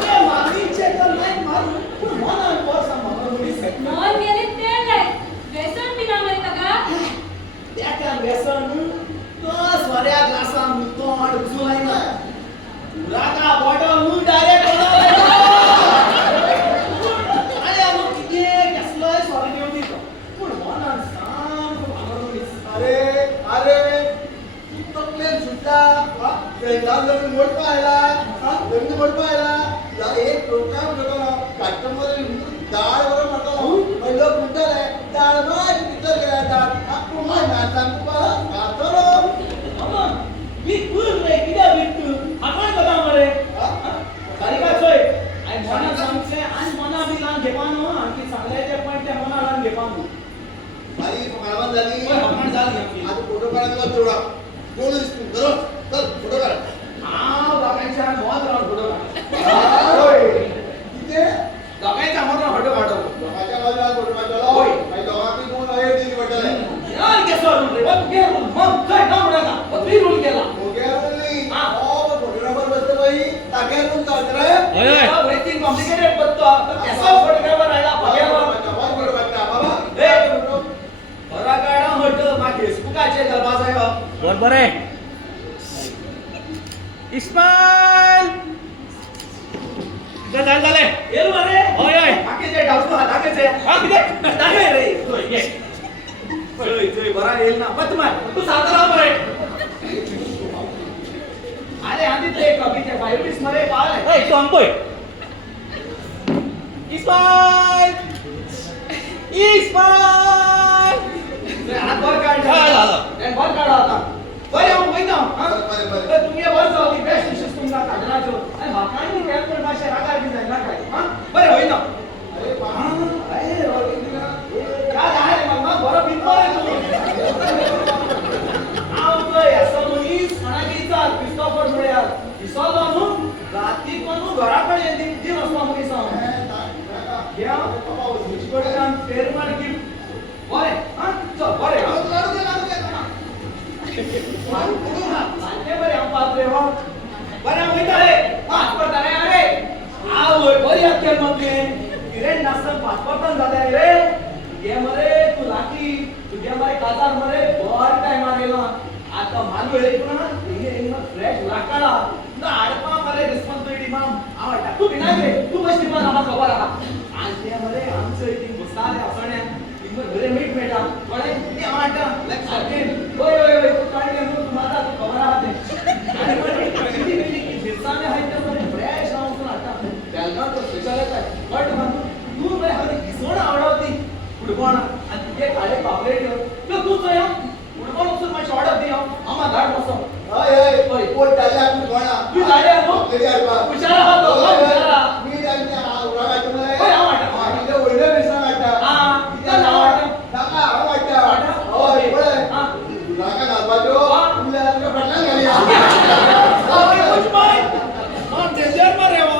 ते मामीचे तर नाही मारू पण मन पर सांभाळ मुली मन गेले ते नाही व्यसन बी ना मारे ताका. त्या त्या व्यसन तो स्वऱ्या ग्लासा मुतो आड उचलाय ना पुरा का बॉटल मु डायरेक्ट अरे मग किती कसलं स्वर घेऊन येतो पण मन सांग अरे अरे तू तकलेन सुद्धा फ्रेंडान लग्न मोड पाहिला लग्न मोड पाहिला एक प्रोग्राम करतो ना कस्टमर डाळ बरोबर म्हणतो लोक म्हणताले डाळ माय पिक्चर गेला डाळ तू माय नाचान तू पाहा गातो अम्मा मी पूर्ण रे किती बिट्टू आपण कदा मरे सारी का सोय आय मना सांगते आणि मना बी लान घेपानो आणखी चांगल्याचे पण त्या मना लान घेपानो भाई पकडवान झाली आपण झाली आपली आता फोटो काढायला जोडा जोड दिसतो बरोबर चल फोटो काढ लोकांच्या मोहात राहून फोटो काढ होय किती लोकांच्या मोहात राहून फोटो काढतो लोकांच्या बाजूला फोटो काढला होय. भाई दोघांनी दोन आहे दिली वाटले यार केसो रे बघ के मग काय ना म्हणा बघ मी रोल केला ओकेरली हा. फोटोग्राफर बसतो भाई ताक्यावर कोण चालतं रे एव्हरीथिंग कॉम्प्लिकेटेड बघतो तर कसा फोटोग्राफर राहिला बघ्यावर फोटो काढता बाबा ए बरा काढा हट मा फेसबुकाचे दरवाजा आहे बरोबर आहे इस्माईल झाले येल मारे होय होय बाकीचे डावतो हा टाकायचे हा किती टाके रे जोय बरा येईल ना बत मार तू साधा राहा बरे अरे आधी ते कॉपीचे फायलिस मरे पाळ ए तू आणतोय इस्माईल इस्माईल हात वर काढ काय झालं? वर काढा आता बरे हम वैदा बरे, बरे. तर तुम्ही वर जाऊ की बेस्ट विशेष तुमचा काढण्याचो आणि भाकाई नी काय पण भाषा रागा की जाईल ना काय हां बरे वैदा अरे बाबा अरे काय आहे मग बरं बिनपर आहे तू आवतोय असं मुलीस मनाकीचा क्रिस्टोफर मिळाल विसरलो नु रात्री कोण घराकडे येते किती वाजता मुली सांग घ्या मुझकोडकान फेर मार की बरे हां चल बरे लाडू दे बरे हम पात्रे हो बरे हम इथे पासपोर्ट आले अरे आ होय बरी हत्या मध्ये किरण नासन पासपोर्ट झाले रे ये मरे तू लाकी तुझ्या मरे काजार मरे बर टाइम आलेला आता मालू आहे पुन्हा हे फ्रेश लाकडा ना आडपा मरे रिस्पॉन्सिबिलिटी माम आवडता तू बिना रे तू बस पण आम्हाला खबर आहा आज ते मरे आमचं इथे बसताले असण्या इथे घरे मीट मेटा पण ते आटा लक्षात घे होय होय होय तू काढले म्हणून तुम्हाला तू खबर आहात आणि पण किती किती दिवसाने आहे तर मरे फ्रेश राहून तू आता त्याला तो स्पेशलच आहे बट तू मरे हवे किसोड आवडती फुटबॉल आणि तुझे काळे पापलेट ठेव तू या फुटबॉल उचल माझी ऑर्डर दे आम्हा घाट बसव हाय हाय पोट टाळल्या तू कोणा तू गाडी आणू लेडी आरबा हुशार आहात हो, हुशार. मी त्यांनी उरा काढतो मला होय, हा वाटा. आणि ओळले मिसळ काढता हा, तिथं नाव वाटा. टाका हा वाटता वाटा. होय बरं हा. राका नाबाजो हा. तुला तुला पटला घाली अरे कुछ बाय मान डेंजर मारे हो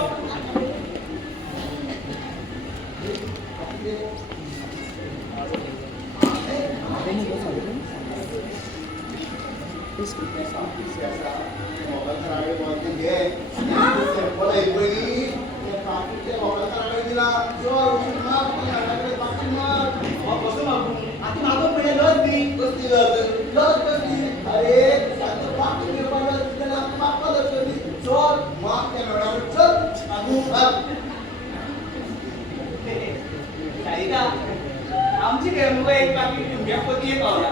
आमची काय मुलं एक पाकिट घेऊन एक आवडा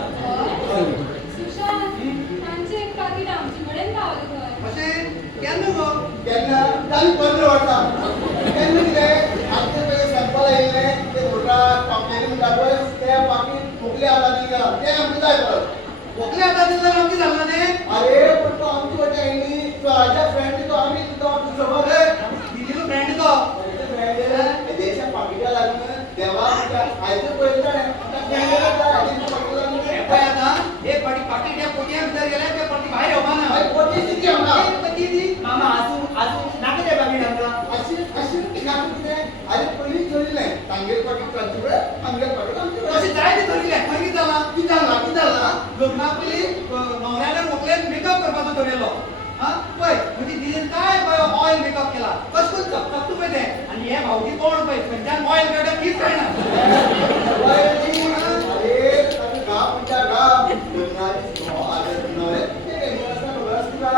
सुशांत त्यांचे एक पाकिट आमच्याकडे पावलं घर. म्हणजे केन्ना गो त्यांना काही बंद वाटता त्यांनी काय आजचे पहिले सॅम्पल येईल ते थोडा कॉम्प्लेन दाखवस त्या बाकी खोकले आला नाही गेला ते आमचं काय करत वकले आता तिथला आमची झाला नाही अरे पण तो आमची वाटी आहे नी तो माझ्या फ्रेंड तो आम्ही तो सोबत आहे दिल्लीला फ्रेंड तो फ्रेंड देशा पाकिटा लागून देवा आयचं पळता नाही त्या फ्रेंडला काय आधीच्या पाकिटा लागून काय आता एक पाटी पाटी त्या पोटिया भितर गेल्या त्या पाटी बाहेर येऊ ना काय कोटी स्थिती आमना कधी ती मामा अजून नाके दे बाबी नंतर अशी काम किती अरे पहिली जोडी नाही तांगेल पाकिट कांचुळे तांगेल पाकिट आमच्याकडे अशी जाय ती धरली आहे माहिती झाला किती झाला लग्ना पयली नवऱ्याला मोकळ्यान मेकअप करपाचो ठरयलो हा पळय म्हणजे तिने काय पळय ऑयल मेकअप केला कसकून चपचप तू पळय आणि हे भाऊजी कोण पळय खंयच्यान ऑयल काढा कीच कळना अरे ताका गाव म्हणटा गाव लग्नाची आदर नवरे ते व्यवस्था व्यवस्था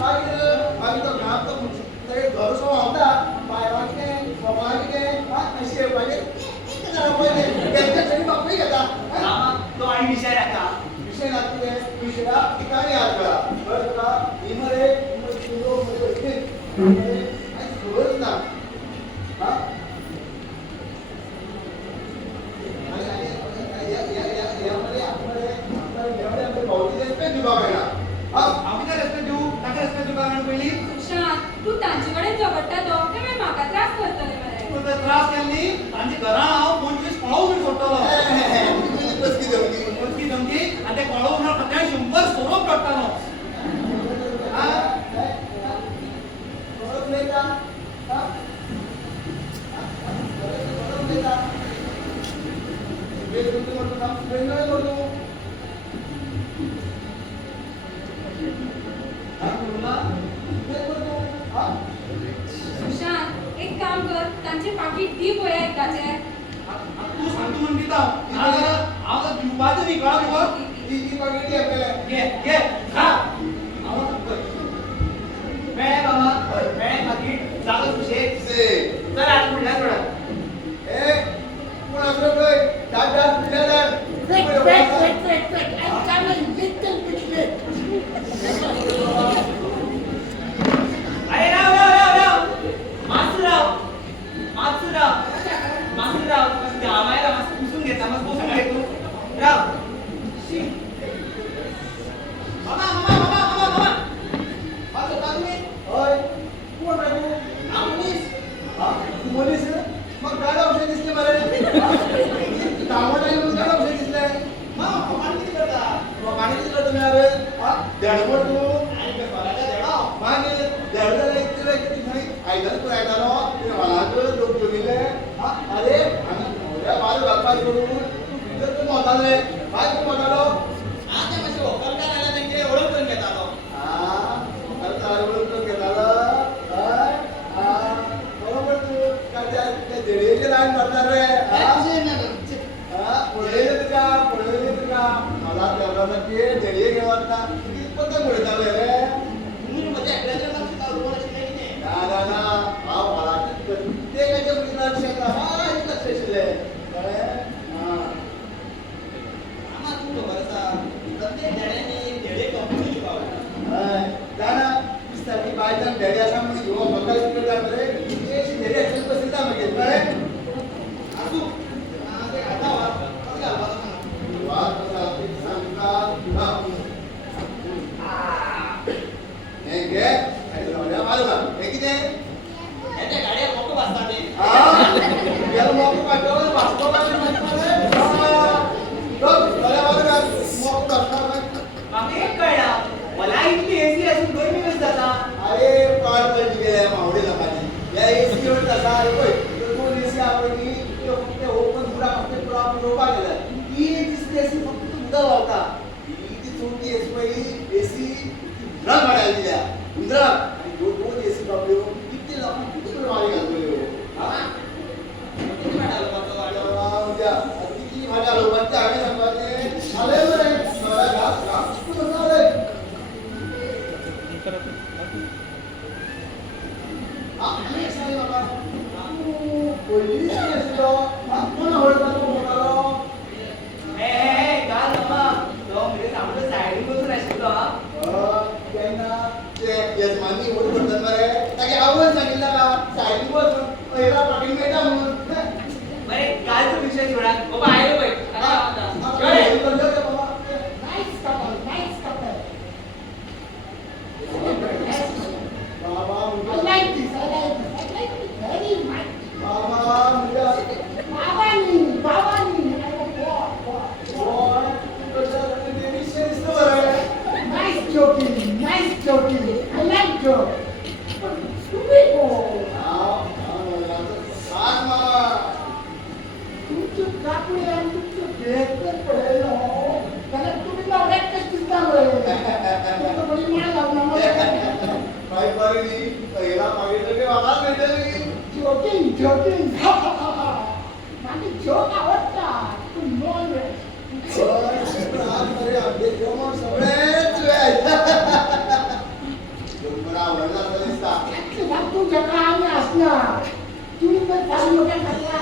मागीर तो गाव तो तरी घर सो आवता बायवांचे सोमाचे अशे पाहिजे जरा पळय त्यांच्या सरी बापी घेता मामा तो आणि विषय राखा विषय लागते विषया ठिकाणी याद करा बरं का इमरे तुलो मध्ये काय खबरच ना हा आम्ही काय रेस्पेक्ट देऊ ताका रेस्पेक्ट देऊ कारण पहिली सुशांत तू तांचेकडे झगडटा तो ते मागीर म्हाका त्रास करतले मरे तू तर त्रास केली तांची घरा हांव 25 पळोवन सोडटलो मोजकी धमकी आणि ते पळोवन फाटल्यान 100 सोरोप काडटालो हा सुशांत एक काम कर तांचे पाकीट दी पळय एकदाचे तू सांगतो म्हणून दिता हांव तर दिवपाचो न्ही कळ्ळो तुका घे घे खा हांव सांगतोय मेळे बाबा मेळे पाकीट जागो सुशेग चल आज फुडल्या सोडा अरे राव मासुराव त्या आमायला मस्त पुसून घेता मस्त पुसून घे तू राव शी मामा मासू का तुम्ही मग काय औषध दिसले मला तांबडा म्हणून काय औषध दिसले मामा किती करता पाणी दिलं तुम्ही अरे देडपड तू मागे देडला किती नाही आयदन तू ऐकालो मला लोक जमिले अरे आणि बाजू गप्पा करून तू मोताले काय तू मोतालो आता मासे वकल काय आला त्यांचे ओळख करून घेतालो ओळख घेतालो बरोबर तू काय जेडीचे लाईन भरणार रे पुढे तुका मला तेवढा नक्की जेडी घेवाता किती पुढे रे म्हणजे ॲग्रेजर लक्ष लावून अशी नाही ना हा मला प्रत्येकाच्या मुलीला लक्ष शिले आम्हा तू बरसा प्रत्येक जणांनी धडे कंपनी शिकावं जाना मिस्टर बायचान डेडी असा म्हणून घेऊ बघा तिकडे जाणार रे इथे डेडी असेल तर सीधा मग घेतला रे असू ते आता वाद कसा ते सांगता हे घे आणि जाऊया बाजूला हे किती याच्या गाड्या मोठं बसतात ते याला मग पाठवलं वास्तवाला आम्ही एक कळला मला इथली एसी असून 2 मिनिट जाता अरे पाड पडली गेल्या मावडे लोकांनी या एसी वर कसा आहे होय तो दोन एसी आवडली तो फक्त ओपन पुरा फक्त पुरा रोपा गेला ती दिसली एसी फक्त तुझा वावता ती छोटी एसी पहिली एसी उंदरा काढायला दिल्या उंदरा आणि दोन एसी बाबले किती लोकांना किती मागे घालवले हा किती मिळालं माझं गाडं उद्या किती माझ्या लोकांचे आम्ही सांगायचे आले बरे मला घास तू आले आम्ही सांगितलं बाबा पहिली असलो आपण आवडतो मोठालो ए गाल बाबा तो म्हणजे सामने साइडिंग बसून राहिलो त्यांना ते यजमानी ओढ करतात मरे ताके आवड सांगितलं का सायकल बसून पहिला पाठिंबा म्हणून बरे कालचा विषय सोडा बाबा आयलो बाई जगा आम्ही असणार तुम्ही तर फार मोठ्या खात्या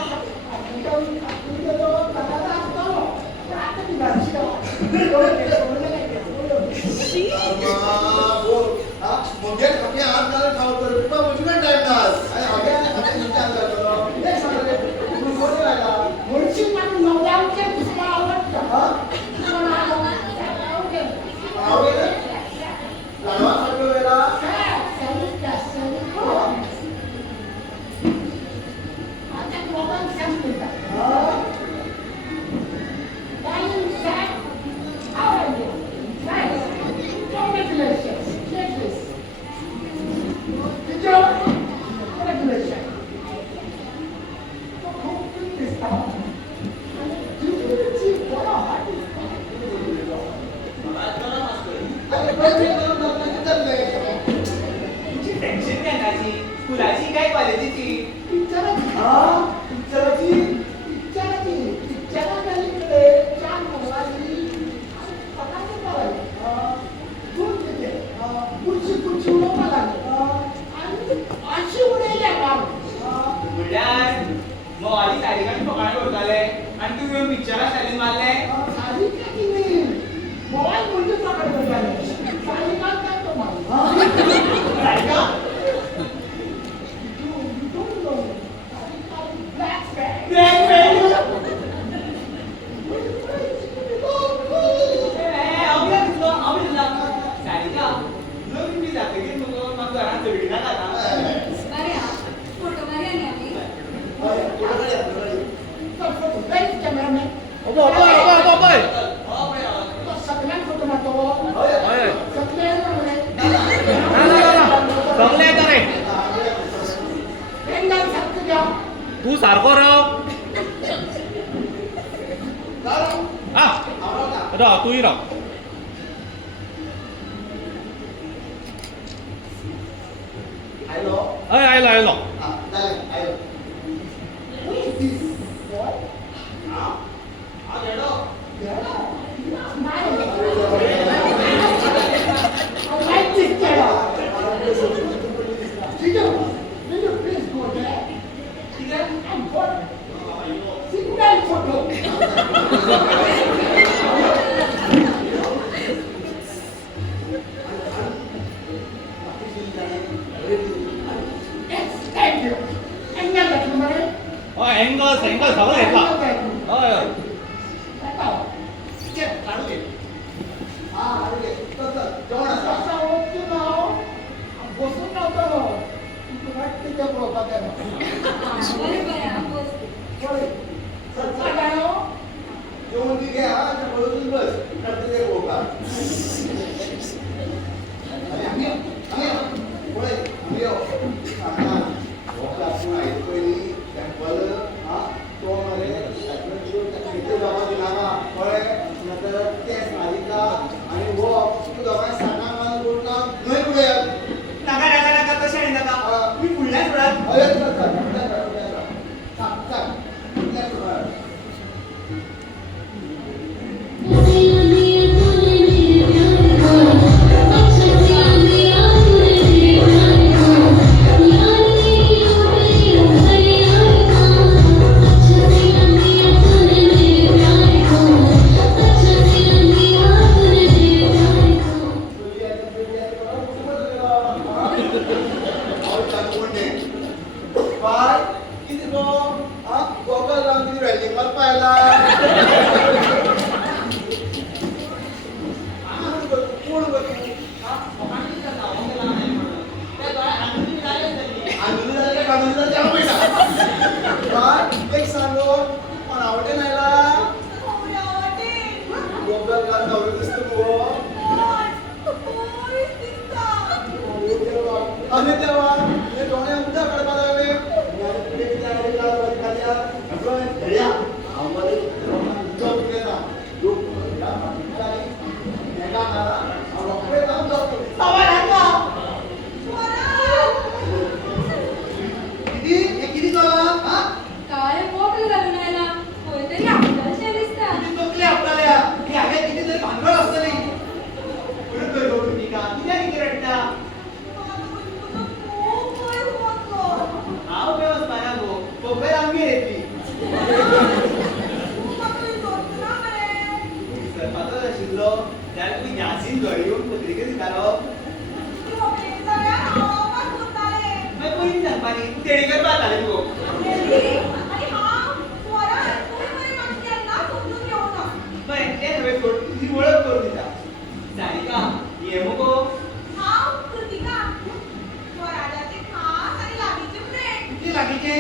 आता ती घरची मगे खपे हात घालून खाऊ तर तुका उजव्या टाइमनास आणि हगे खपे तुमच्या अंगात करो हे सांगले तू कोण राहिला मुळशी माणूस नवऱ्याच्या दुसरा आवडतं आवडे लाडवा खातो वेळा तुमची टेन्शन काय नाची स्कूलाची काय कॉलेजीची बुड्यान मग आधी सारिकाची पकडे उडताले आणि तू येऊन पिक्चरा स्टाईलिंग मारले सारिका तुला मी जाते की मग मग घरात चढली ना का बरे हा फोटो मारी आणि आम्ही तू सारखो राव राव तूही राव आयलो अय आयलो आयलो आयलो एंगल सगळं घेतला हय बसून नव्हतं बरे बरे हा बस जेवण बी घ्या आणि बोलून बस करते ते बोका आम्ही येऊ आता बोका तू ऐकतोय टेम्पल हा तो मरे इथे जमा दिला का फळे नंतर ते सारिका आणि वो तू जमा सांगा मला बोलला नाही पुढे नका नका नका कशा नका मी पुढल्या सोडा Thank you. करपाचो आशिल्लो जाल्यार तुमी ह्याचीन घरा येवन पत्रिका दितालो मागीर पयलीं सांगपानी तूं तेडी करपा जातालें मुगो बरें तें सगळें सोड तुजी वळख करून दिता सारिका ये मुगो कितली लागींचे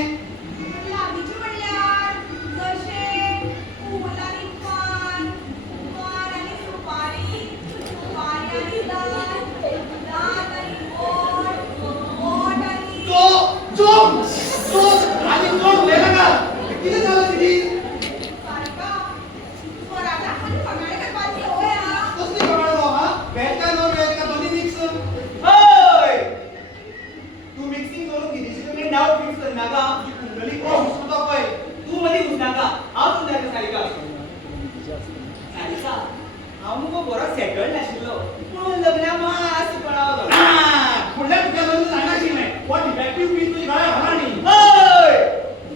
किती झालं तिची कसली कळलो हा वेलका नॉन वेलका दोन्ही मिक्स हय तू मिक्सिंग करून कितेंशी तुमी डाऊट फिक्स करनाका तुजी कुंडली कोण सुद्धा पळय तू मदीं घुसनाका हांव सुद्दां सारिका सारिका हांव मुगो बरो सेटल्ड नाशिल्लो पूण लग्नाक मातसो पळाव जालो फुडल्या तुझ्या लग्न जायनाशिल्लें पण डिफेक्टिव्ह पीस तुजी गळ्या घाला न्ही हय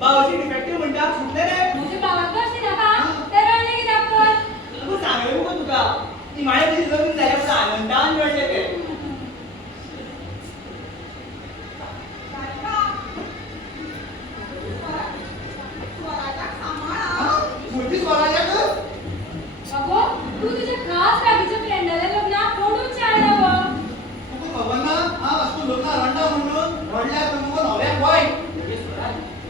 बावशी डिफेक्टिव्ह म्हणटा सुटले रे म्हणजे भावाक अशी नाका ते रडले कित्याक तर तू सांगलें मुगो तुका ती माणें तुजी लग्न जालें पूण आनंदान रडले ते मुर्ती स्वराज्याक अगो तू तुझ्या खास लागीच्या फ्रेंडाल्या लग्नाक कोणूच जायना तुका खबर ना हा असो लग्न रंडा म्हणून रडल्यार तुमको नवऱ्याक वायट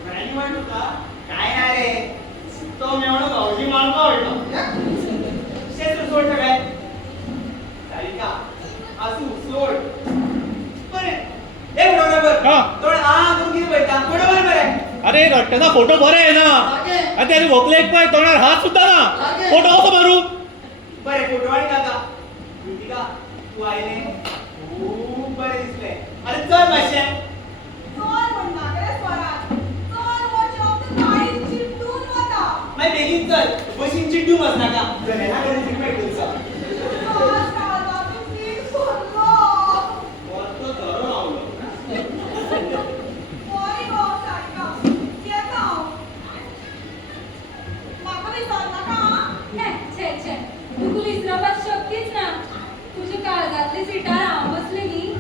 फ्रेंड म्हण तुका काय ना रे तो मेवणो भावजी मानपा वयलो क्षेत्र सोड सगळें सारिका आसूं सोड बरें एक बरोबर हा. तोड आ तूं कितें पळयता बरोबर बरें अरे रट्टना फोटो बरे आहे ना आणि त्याने व्हंकलेक पळय तोंडार हात सुद्धा ना फोटो कसो मारू बरें फोटो आनी नाका कृतिका तूं आयलें खूब बरें दिसलें आनी चल मातशें मागीर बेगीन चल बशीन चिड्डून वचनाका जनेला कडेन सीट मेळटली वरतो धरो रावलो छे छे तुका विसरपाची शक्तीच ना तुझ्या काळजातली सिटार हांव बसले न्ही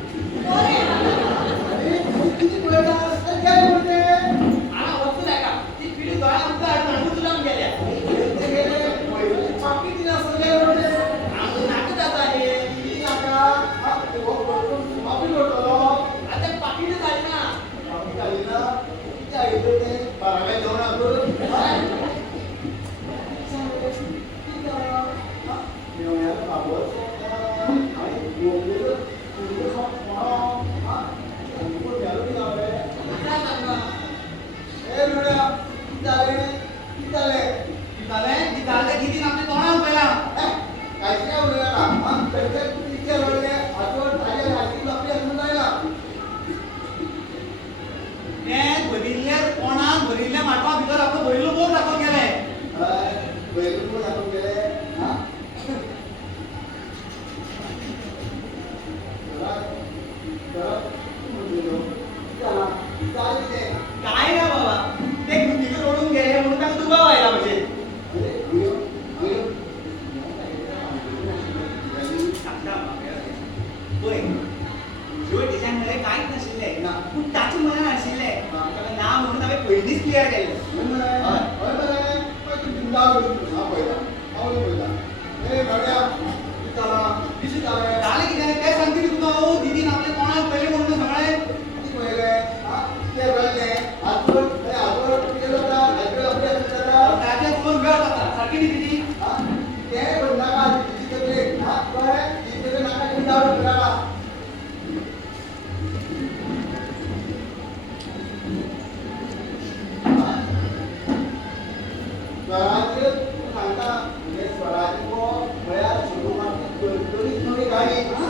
किती पळयता काय म्हणते हांगा वचूं नाका ती पिढी दोळ्या आमच्या हाडून हांगूच लावन गेल्या पाकी दिना सगळे म्हणते हांगून नाका जाता हे किती नाका हा हो माफी करतलो आतां पाकिट जायना माफी झाली ना किती आयले ते बाराव्या जेवणा करून किती आपल्या तोंडावर पहिला तें भरिल्ल्या कोणाक भरिल्ल्या माटवा भितर आपलो भरिल्लो बोट दाखोवन गेले काय ना बाबा ते कृतीक रोडून गेले म्हणून ताका दुबाव आयला म्हणजे पळय तुज्यो तिच्यान मरे कांयच नाशिल्लें ना. पूण ताच्या मनान आशिल्लें ताका ना म्हणून हांवें पयलींच क्लियर केलें जालें कितें तें सांगतली तुका ओ दीदीन आपले कोणाक पयलें म्हणून सगळें ताचे करून वेळ जाता सारकी न्ही दीदी स्वराज्य सांगता म्हणजे स्वराज्य म्हळ्यार सुरू थोडी गाडी एकच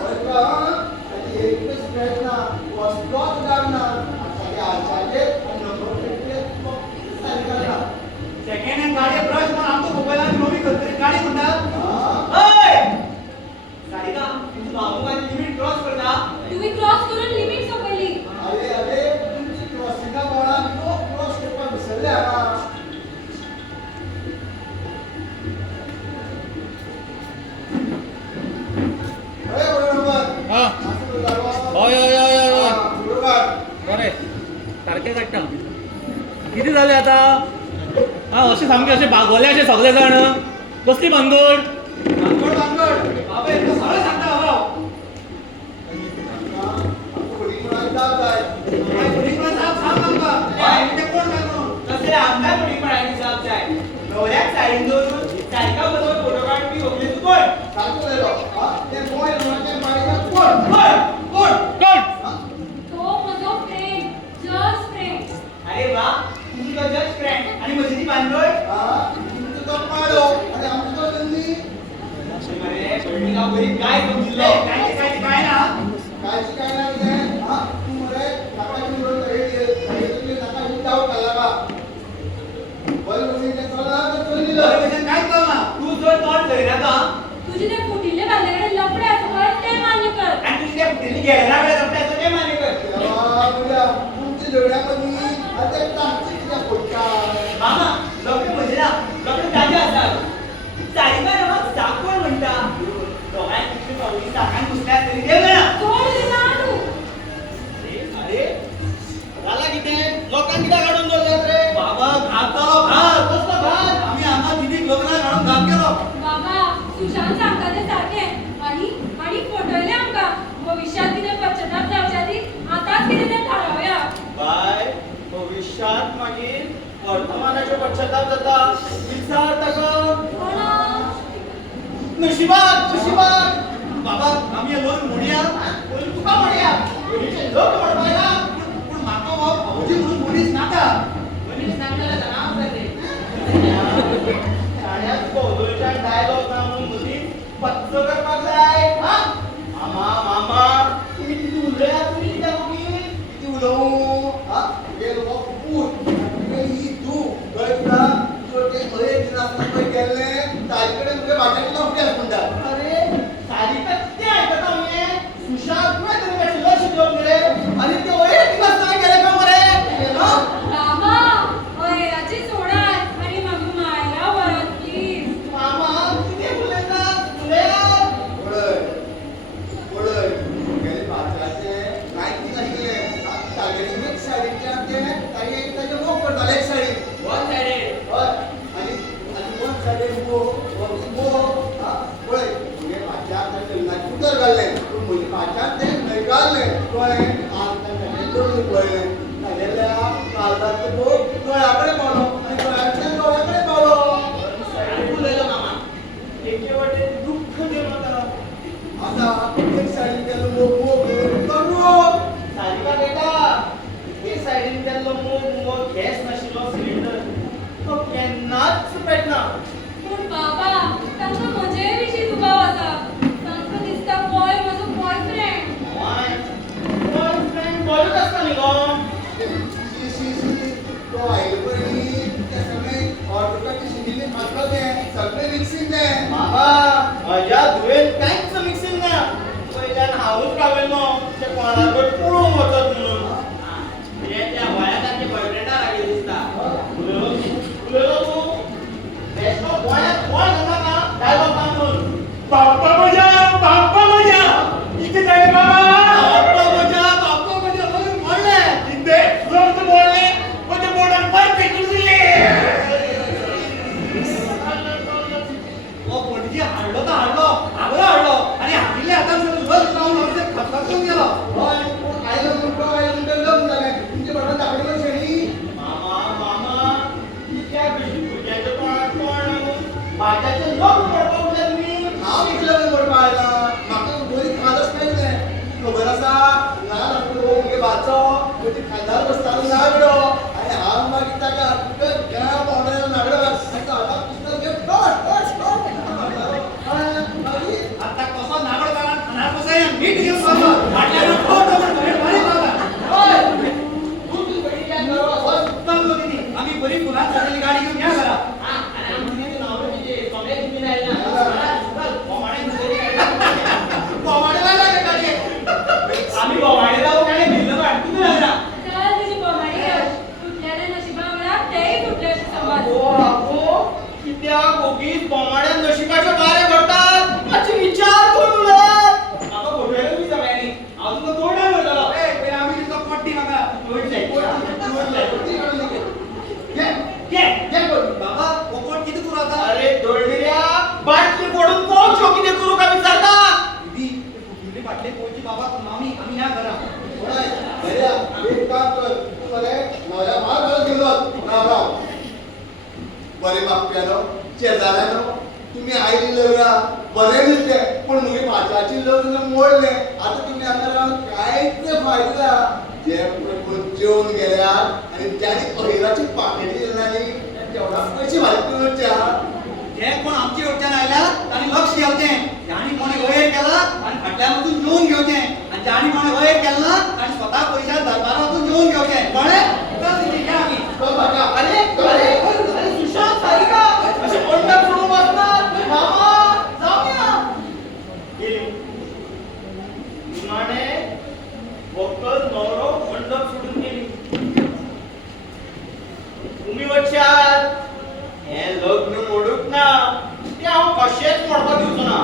प्रयत्न वचलोच गावना सगळे आशाचे आणि नंबर सेकंड हँड गाडी ब्रश म्हणून आमच्या मोबायलात नवी खंयतरी गाडी म्हणटात काडटा कितें जालें आतां हां अशें सामकें अशें बागोले अशें सगळे जाण कसली भानगड भानगड बाबा एकदा सगळं सांगता बाबा काय फुडीपण सांग आमकां ते कोण काय म्हणून कसले आमकां फुडीपणाची जाप जाय नवऱ्याक साडीन दवरून सायका बरोबर फोटो काडपी व्हंकले तूं कोण तो म्हजो फ्रेंड जस्ट फ्रेंड अरे वा तुमचो जस्ट फ्रेंड आणि म्हजी ती भानगड मरे पडणीला बरी काय समजिल्लो काय ना काय कळना तू जर तोड करिनाका तुझे ते फुटिल्ले बांगड्याकडे लफडे असं ते मान्य कर आणि तुझी त्या फुटेली गेल्या वेळेस आपल्याचं ते मान्य कर मामा लग्न म्हणजे ना लग्न ताजे असतात सारिका नावाक साकोण म्हणटा दोघांनी तुझी पावली साकान पुसल्या तरी देव ना सोड दिला तू अरे झाला कितें लोकांक कित्याक काडून दवरल्यात रे बाबा घातलो घात कसलो घात आम्ही आमच्या दिदीक लग्न घालून घात केलो बाबा सुशांत सांगता ते सारखे आणि फटयले आमकां भविष्यात कितें पश्चाताप जावच्या आदी आतांच कितें तें थारावया बाय भविष्यात मागीर वर्तमानाचो पश्चाताप जाता विचार ताका नशिबात बाबा आम्ही हे लोक म्हणया पयलीं तुका म्हणया पयलींचे लोक म्हणपाक पण म्हाका हो भाऊजी म्हणून कोणीच नाका मनीस नागलेला जाणां जाते शाळ्यात पौदोलच्या डायलॉग ना म्हणून मदीं पच्च करपाक जाय हा मामा तुमी कितें उलयल्यात तुमी कित्याक मागीर उलवू अरे सारिका कितें आयकता मगे सुशांत तुवें तरी मातशें लक्ष दिवप मरे आनी ते वयर दिवस काय गेले काय मरे बाबा अहेराची सोडात आणि म्हाका माया व्हरात प्लीज मामा कितें उलयता उलयात वन सायडेड उलयलो मामा एके वाटेन दुःख देव नका सारिका बेटा एक सायडीन केल्लो मोग गॅस नाशिल्लो सिलिंडर तो केन्नाच पेटना पूण बाबा तांकां म्हजे विशीं दुबाव आसा तांकां दिसता बॉय म्हजो बॉयफ्रेंड बॉयफ्रेंड बॉयच आसता न्ही गो सगळे मिक्सिंग तें बाबा म्हज्या धुवेन कांयच मिक्सिंग ना पयल्यान हांवूच रावयलो ते कोणाकय पळोवंक वचत म्हणून हे त्या गोंया तांचे बॉयफ्रेंडा लागीं दिसता उलयलो तूं बेश्टो गोंयांत कोण जाता का डायलॉग म्हणून बाप्पा म्हज्या कितें जालें बाबा बाप्पा म्हज्या लग्न मोडलें कितें लग्न मोडलें म्हज्या बोर्डार पांय फेकून दिले हो पणजी हाडलो तर हाडलो हाडलो आणि हाडिल्ले आतां लग्न लावून अशें खतखतून गेलो मामा त्या भुरग्याच्या तोंडार तोंड घालून भाज्याचें लग्न करपाक उठले तुमी खबर आसा ल्हान आसलो मुगे भाचो म्हणजे खांदार बसतालो नागडो आनी हांव मागीर ताका घरा पावण्यार नागडो मागीर आता कसो नागड काढून खाणार कसं मीठ घेऊन बसलो फाटल्यान फोट भारी लावला तू बघितल्यान बरोबर उत्तम लोकिनी आम्ही बरी फुलात सजलेली गाडी घेऊन या घरा आणि आमचे नाव म्हणजे सगळे तुम्ही राहिले ना कोमाडे गाडी आम्ही कोमाडे जाऊ काय भिल्ल काढ तुम्ही राहिला चल तुझी बोमाडी कर तुटलेल्या नशिबा वांगडा तेय बरें दिसलें पूण मुगे भाच्याची लग्न मोडलें आतां तुमी हांगा रावन कांयच फायदो ना जे कोण जेवन गेल्यात आनी ज्यानी अहिराची पाकिटी दिली तेवढा पयशे फारीक करच्या जे कोण आमचे वटच्यान आयल्यात तांणी लक्ष घेवचें ज्यांनी कोणी वयर केला आनी फाटल्यान जेवन घेवचें आनी ज्यांनी कोणी वयर केलें ना तांणी स्वता पयशा दरबारातून जेवन घेवचें कळ्ळें चल तुमी घ्या आमी अरे अरे अरे सुशांत सारिका अशें मंडप सोडून वचनात मामा जावया गेली निमाणे वक्कल नवरो मंडप सोडून गेली तुम्ही वचशात हे लग्न मोडूक ना ते हांव कशेंच मोडपाक दिवचो ना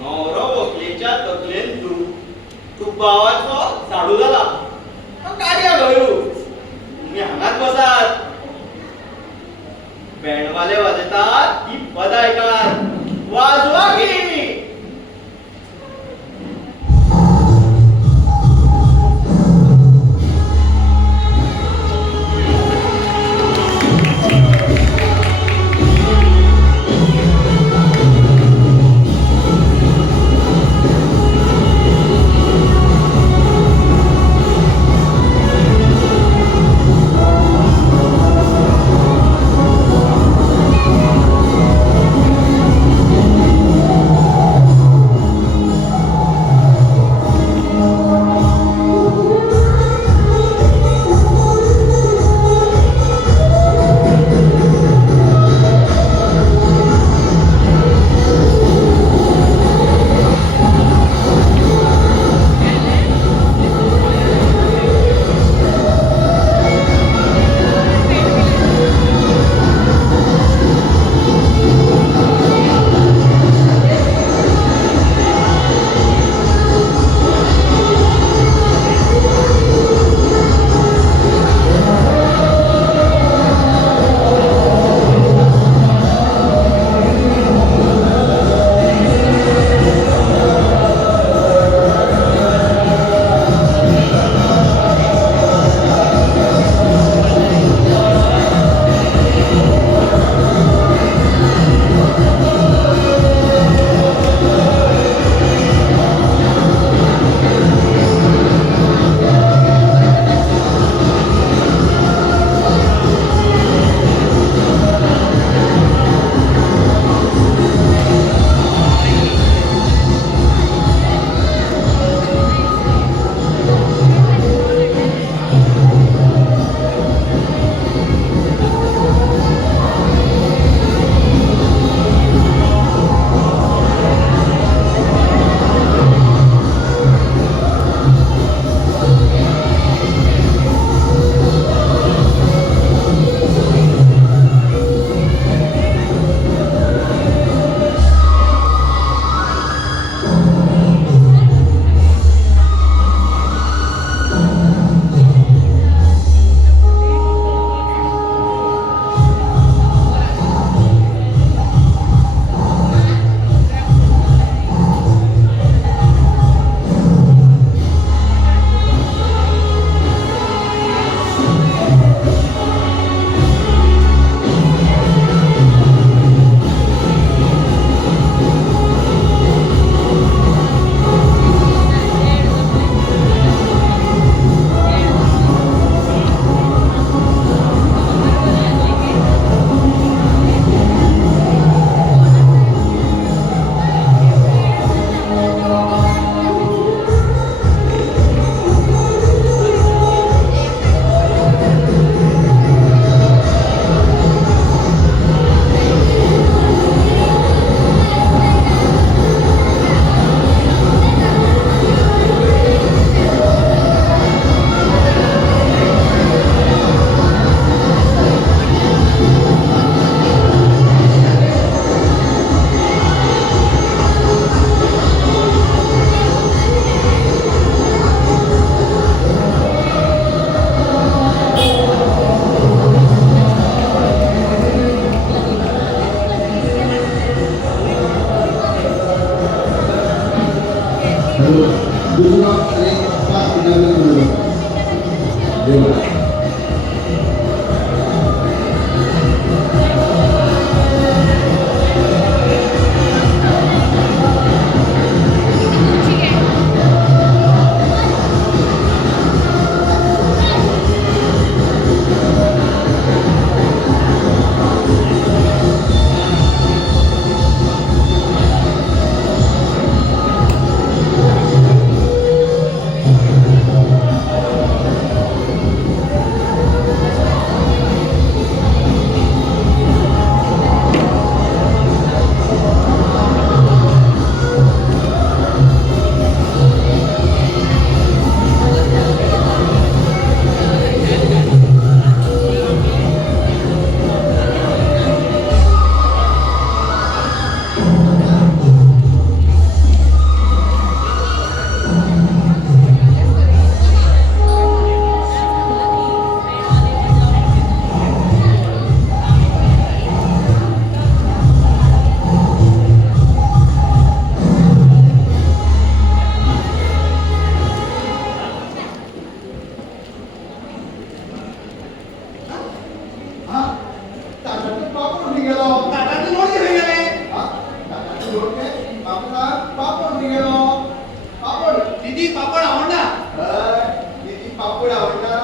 नवरो व्हंकलेच्या तकलेन दुबावाचो झाडू जाला काडया गयो तुम्ही हांगाच बसात बँडवाले वाजयतात ही पद आयकात वाजवा की ओके बापा पापड निघेलो पापड दीदी पापड आवडला दीदी पापड आवडला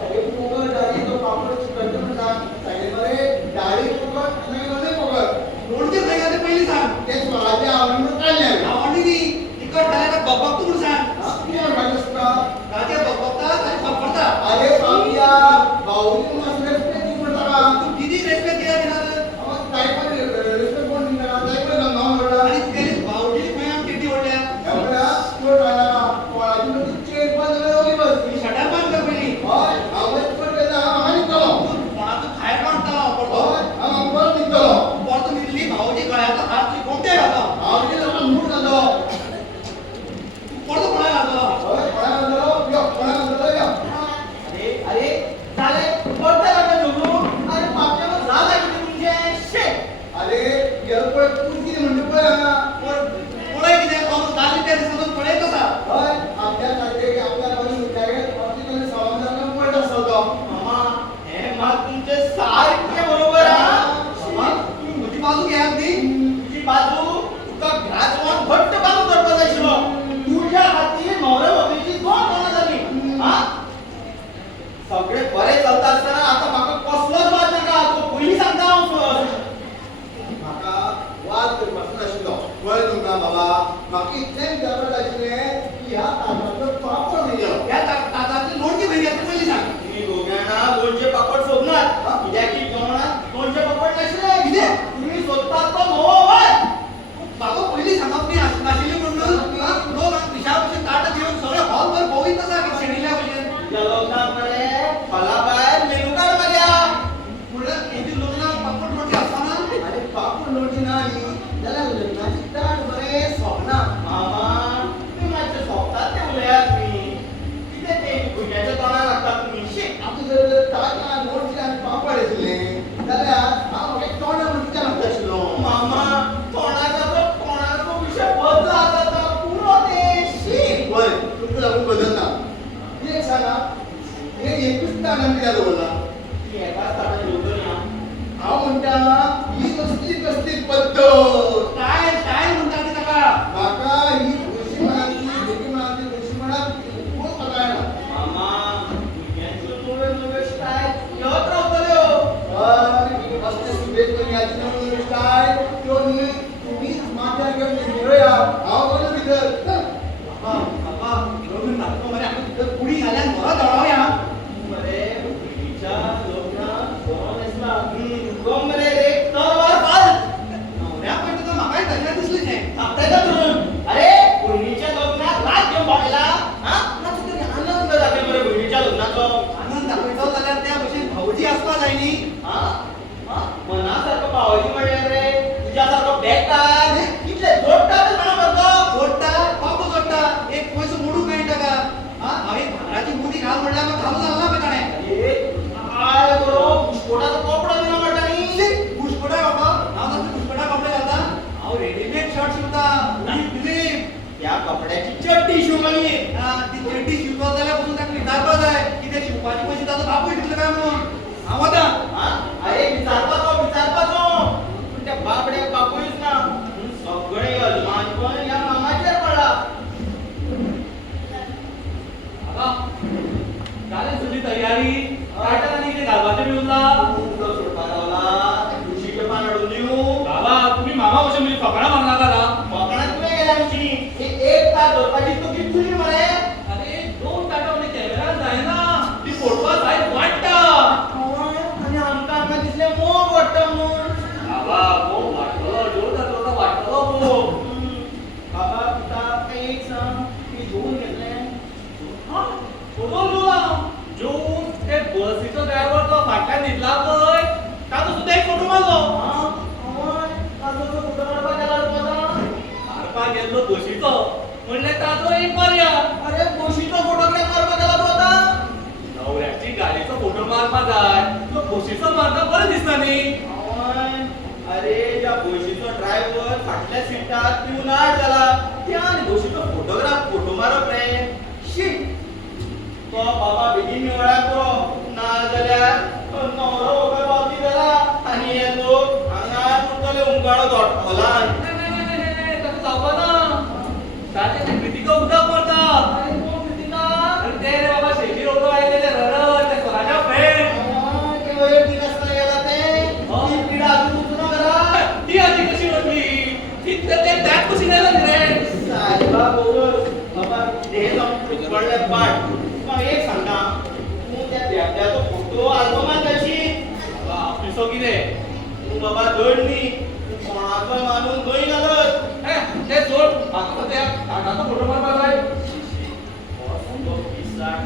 अरे पोगळ डाळी तो पापड चिकन म्हणता सांगितलं बरे डाळी पोगळ नाही मध्ये पोगळ लोणचे खायला ते पहिली सांग ते स्वराज्य आवडून काढले आवडली ती तिकट खायला बघ तू सांग कोण राजस्था राजे बघता आणि फडफडता अरे बापिया भाऊनी मसले तू म्हणता का तू दीदी रेस्पेक्ट केला देणार अहो काय पण रेस्पेक्ट कोण दिला काय पण नाव म्हणला आणि त्याने भाऊजी मॅम किती ओढल्या एवढा तो राहिला कोणाची मध्ये चेक बंद होती बस मी शटर बंद कर पहिली होय आवाज पण केला आम्ही निघतो कोणाचं खायला आणता पडतो होय आम्ही परत निघतो परत निघली भाऊजी गळ्याचा हात कोणते घालता आवडी लोक मूड झालो परत कोणाला घालता होय कोणा म्हणतो यो कोणा म्हणतो यो अरे अरे झाले कोणत्या लागत झोपू अरे पापच्यावर झाला की तुमचे शे अरे गेलो पण कुठे म्हणतो पण कोणाही किती पाऊस झाली त्या दिवसातून पडेल कसा होय आपल्या सारखे आपल्या बाजूने विचारे आपली कोणी समाधान पडत असतो मामा हे मग तुमचे सारखे बरोबर हा मग तुम्ही मोठी बाजू घ्या अगदी तुझी बाजू तुका घरात जाऊन घट्ट बाजू करपाक आशिल्लो तुझ्या हाती नवऱ्या बाबीची दोन तोंडां जाली हा सगळे बरे चलता आसतना आता म्हाका कसलोच वाद नाका तो पयलीं सांगता हांव म्हाका वाद करपाचो नाशिल्लो कळ्ळें तुमकां बाबा म्हाका इतलें विचारपाक आशिल्लें की ह्या ताटाचो पापड निघलो या ताताची लोणची भरली आता पहिली सांग तुम्ही दोघांना दोनशे पापड सोदनात कित्याक की जेवणात दोनशे पापड नाशिल्ले कितें? तुम्ही सोदतात तो नवो वाद बाबा पहिली सांगप ती नाशिल्ली म्हणून लोक पिशा भशेन ताट घेऊन सगळे हॉलभर भोंवीत आसा की शेणिल्ल्या भशेन त्या लोकांक मरे फला भायर मेनू कार्ड मारया म्हणल्यार हेची लग्नाक पापड लोणची आसतना आनी पापड लोणची ना न्ही जाल्यार लग्नाची ताट बरें सोपना मामा तुम्ही मातशे सोबतात ते उलयात तुम्ही कितें ते भुरग्याच्या तोंडाक लागता तुम्ही शी आमचे जर ताटां लोणची आनी पापड आशिल्लें जाल्यार हांव म्हाका तोंडा म्हणटा म्हणटा आशिल्लो मामा तोंडाचो विषय बदला आता पुरो ते शी बरें तुमकां लागून बदलना एक सांगा हे एकूच ताट आमी कित्याक दवरला ती एकाच ताटात जेवतली हांव म्हणटा ही कसली कसली पद्दत काय काय म्हणटा ती ताका म्हाका ही खुशी मनातली भुरगी मनातली खुशी मनात खूब पटायना मामा भुरग्यांच्यो नव्यो नव्यो स्टायल येत रावतल्यो हय असले सुबेज करून याची नवीन नवीन स्टायल त्यो न्ही तुम्हीच माथ्यार घेवन निवळया हांव बरो भितर बाबा लग्न नाटको मरे आमी भितर कुडी घाल्यान घरा दळावया मरे भुरगीच्या लग्नाक बरो दिसला गम मरे रे तलवार फाल नवऱ्या पण तुका म्हाकाय तशें दिसलें शें सांगतायता धरून अरे भुरगीच्या लग्नाक रात घेवन पावलेला हा मातसो तरी आनंद दाखय मरे भुरगीच्या लग्नाचो आनंद दाखयतो जाल्यार त्या भशेन भाऊजी आसपा जाय न्ही हा हा मनासारको पावली म्हणल्यार रे तुझ्या सारको बेकार कितले जोडटा ते म्हणा मरतो जोडटा बापू जोडटा एक पयसो मोडूंक मेळटा का हांव एक भांगराची मुदी घाल म्हणल्यार म्हाका घालूं जालना पळय ताणें अरे काय करो पुष्पोटाचो कपडो दिना म्हणटा न्ही बुशकोटा बाबा हांव कसले बुशकोटा कपडे घालता हांव रेडीमेड शर्ट शिवता दिलीप त्या कपड्याची चड्डी शिवली ती चड्डी शिवता जाल्यार पसून ताका विचारपा जाय की ते शिवपाचे पयशे ताचो बापूय दितलो काय म्हणून हांव वता हा अरे विचारपाचो पूण त्या बाबड्याक बापूयच ना म्हूण सगळें अजमानपण ह्या मामाचेर पडला जालें सगळी तयारी कार्टन आनी कितें घालपाचें बी उरला उदक सोडपाक रावला ते खुशीचे पान हाडून दिवं बाबा तुम्ही मामा कशें म्हणजे फकाणां मारनाका ना फकाणां तुवें गेल्या आमची एक तास दवरपाची तुकी तुजी मरे अरे दोन ताटां म्हणजे कॅमेरा जायना ती फोटवा जाय वाडटा आनी आमकां दिसलें मोग वाडटा म्हणून बाबा मोग वाडटलो जोर जातलो वाडटलो मोग बाबा तुका एक सांग ती धुवून घेतलें फोटो घेवला जेवन ते बसीचो ड्रायव्हर तो फाटल्यान न्हिदला पळय ताचो सुद्दां एक फोटो मारलो फोटो काडपाक गेला मारपाक गेल्लो बसीचो म्हणल्यार ताचो एक मारया अरे बशीचो फोटो कित्याक मारपाक गेला तूं आतां नवऱ्याची गाडीचो फोटो मारपाक जाय तो बसीचो मारता बरें दिसता न्ही अरे त्या बशीचो ड्रायव्हर फाटल्या सीटार पिवनाट जाला त्या आनी बशीचो फोटो मारप रे शी तो बाबा बेगीन निवळ्या करो ना जाल्यार नवरो वगैरे बाबती जाला आनी हे लोक हांगा उरतले उंगाळो धोटलान त्यात कशी नाही लागली रे साहेबा बोल बाबा हे जाऊन पडले पाठ मग एक सांगा तू त्या देवत्याचो फोटो अल्बमात कशी आपली सो कितें तू बाबा दडली तू कोणाचो मानून खंय घालत ते सोड म्हाका त्या काकाचो फोटो मारपाक जाय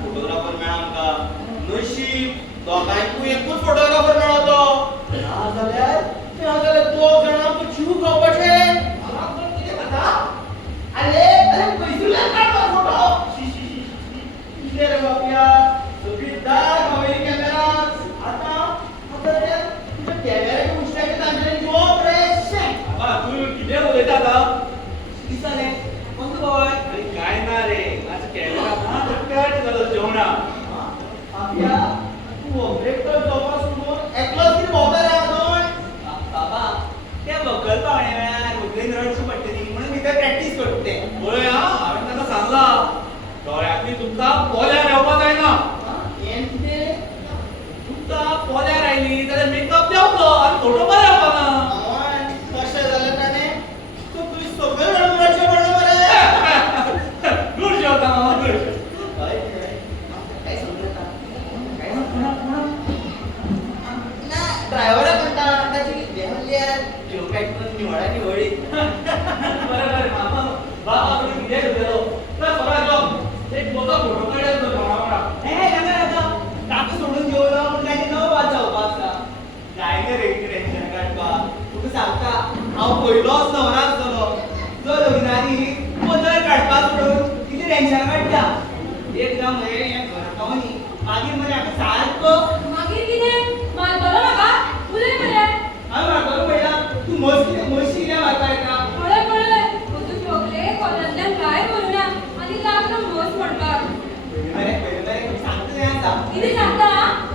फोटोग्राफर मेळा आमकां नशीब दोगांयकू एकूच फोटोग्राफर मेळ्ळो तो नाजाल्यार दोग जाणां आमचो जीव खावपाचे अरे अरे पयसुल्यान काडलो फोटो कितें रे बापया सगळी दाग हांवें कॅमेरा आतां तुज्या कॅमेराच्या उश्ट्याचे तांगेले जोप रे तू कितें उलयता आतां दिसताले कोण बॉय अरे काय ना रे माझा कॅमेरा ना कट झालो जेवणा आपल्या तू ऑब्जेक्टर जॉबा सोडून एकलोच कितें भोंवता रे हांगा बाबा त्या व्हंकल पावणे वेळार व्हंकलेन रडची पडटली म्हणून मी तर प्रॅक्टीस करते पळय हा हांवें ताका सांगला दोळ्यांतली तुमकां पोल्यार येवपाक जायना तुमकां पोल्यार आयली जाल्यार मेकअप देंवलो आनी फोटो बरें येवपाना कशें जालें ताणें तूं तुवें सगळें जाण रडचें पडलें मरे गुड जेवता मामा गुड काय समजता काय ना ड्रायव्हरा म्हणटा ताची देहल्यार जेवकाय करून निवळा निवळी बरें बरें मामा बाबा तुमी कितें करतलो ना सगळा जॉब एक मोठो फोटो काडून तो वाडा हे नाका काका सोडून जेवलो म्हणून ताचे 9 वाज जावपा आसता जायना रे टेन्शन काडपाक तुका सांगता हांव पयलोच न्हवरो आसतलो जो लग्नानी पदर काडपाक सोडून कितें टेन्शन काडटा एकदां मरे हें घर पावनी मागीर मरे हाका सारको मागीर कितें मारतलो म्हाका उलय मरे हांव म्हाका पळयला तू म्हशी कित्याक मारपा येता पळय पळय तूं ठोकले कोलांतल्यान काय करूना आनी लागलो म्हस म्हणपाक मरे सांगता तें आसा कितें सांगता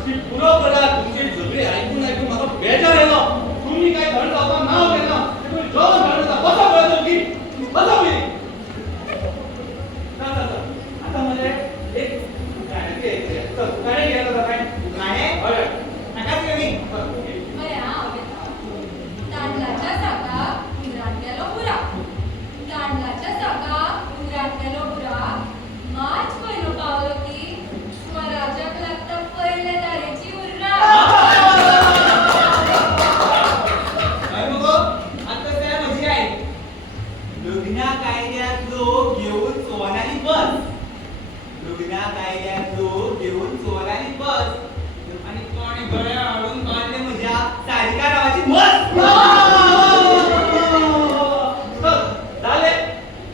ती पुरो करा तुमची झगडी ऐकून ऐकून म्हाका बेजार येलो तुम्ही काय धड जावपाक नांव घेना तुम्ही जेवण धड जाता बसा पळय तुमची बसा पळय आता मरे एक गाणे घ्यायला जाता काय गाणे हय नाकाच कमी बरें हांव घेता दांडलाच्या साकाक उंदरांतलेलो बुराक दांडलाच्या साकाक उंदरांतलेलो बुराक मार्च म्हयनो पावलो की स्वराज्याक लागता पयले दारेची उर्राक हय मगो आतां त्या म्हजी आई लग्ना कायद्याक लोक घेवन चोवनानी बस लग्ना कायद्याक लोक घेवन चोवनानी बस आनी कोणी गळ्या हाडून बांदले म्हज्या सारिका नांवाची मस झाले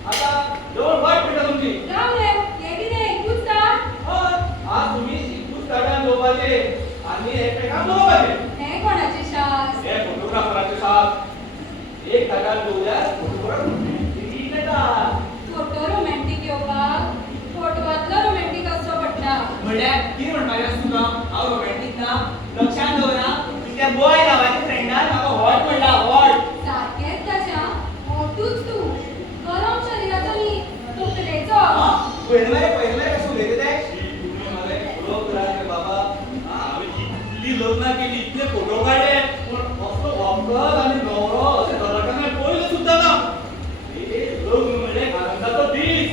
आता जेवण वाट पडटा तुमची राव रे हे कितें एकूच का आज तुम्ही इतूच ताब्यान दवरपाचे आनी एकमेकांक दवरपाचे हें कोणाचें शास हे फोटोग्राफराचे साथ एक ताब्यान दवरल्यार फोटोग्राफ येता फोटो रोमॅन्टीक येवपाक फोटवांतलो रोमॅन्टीक आसचो पडटा म्हणल्यार कितें म्हणपाचें आसा तुका हांव रोमॅन्टीक ना लक्षांत दवरा त्या बॉय नांवाच्या फ्रेंडान म्हाका हॉट म्हणला हॉट सारकेंच ताच्या तूच तूं गरम शरिराचो न्ही तकलेचो पयले मरे कशें उलयता ते तुम्ही मला फॉलो करा रे बाबा हांवें इतली लग्नां केली इतले फोटो काडले पूण असलो व्हंकल आनी न्हवरो अशें घराकडे पयलें सुद्दां ना हे लग्न म्हणजे आनंदाचो दीस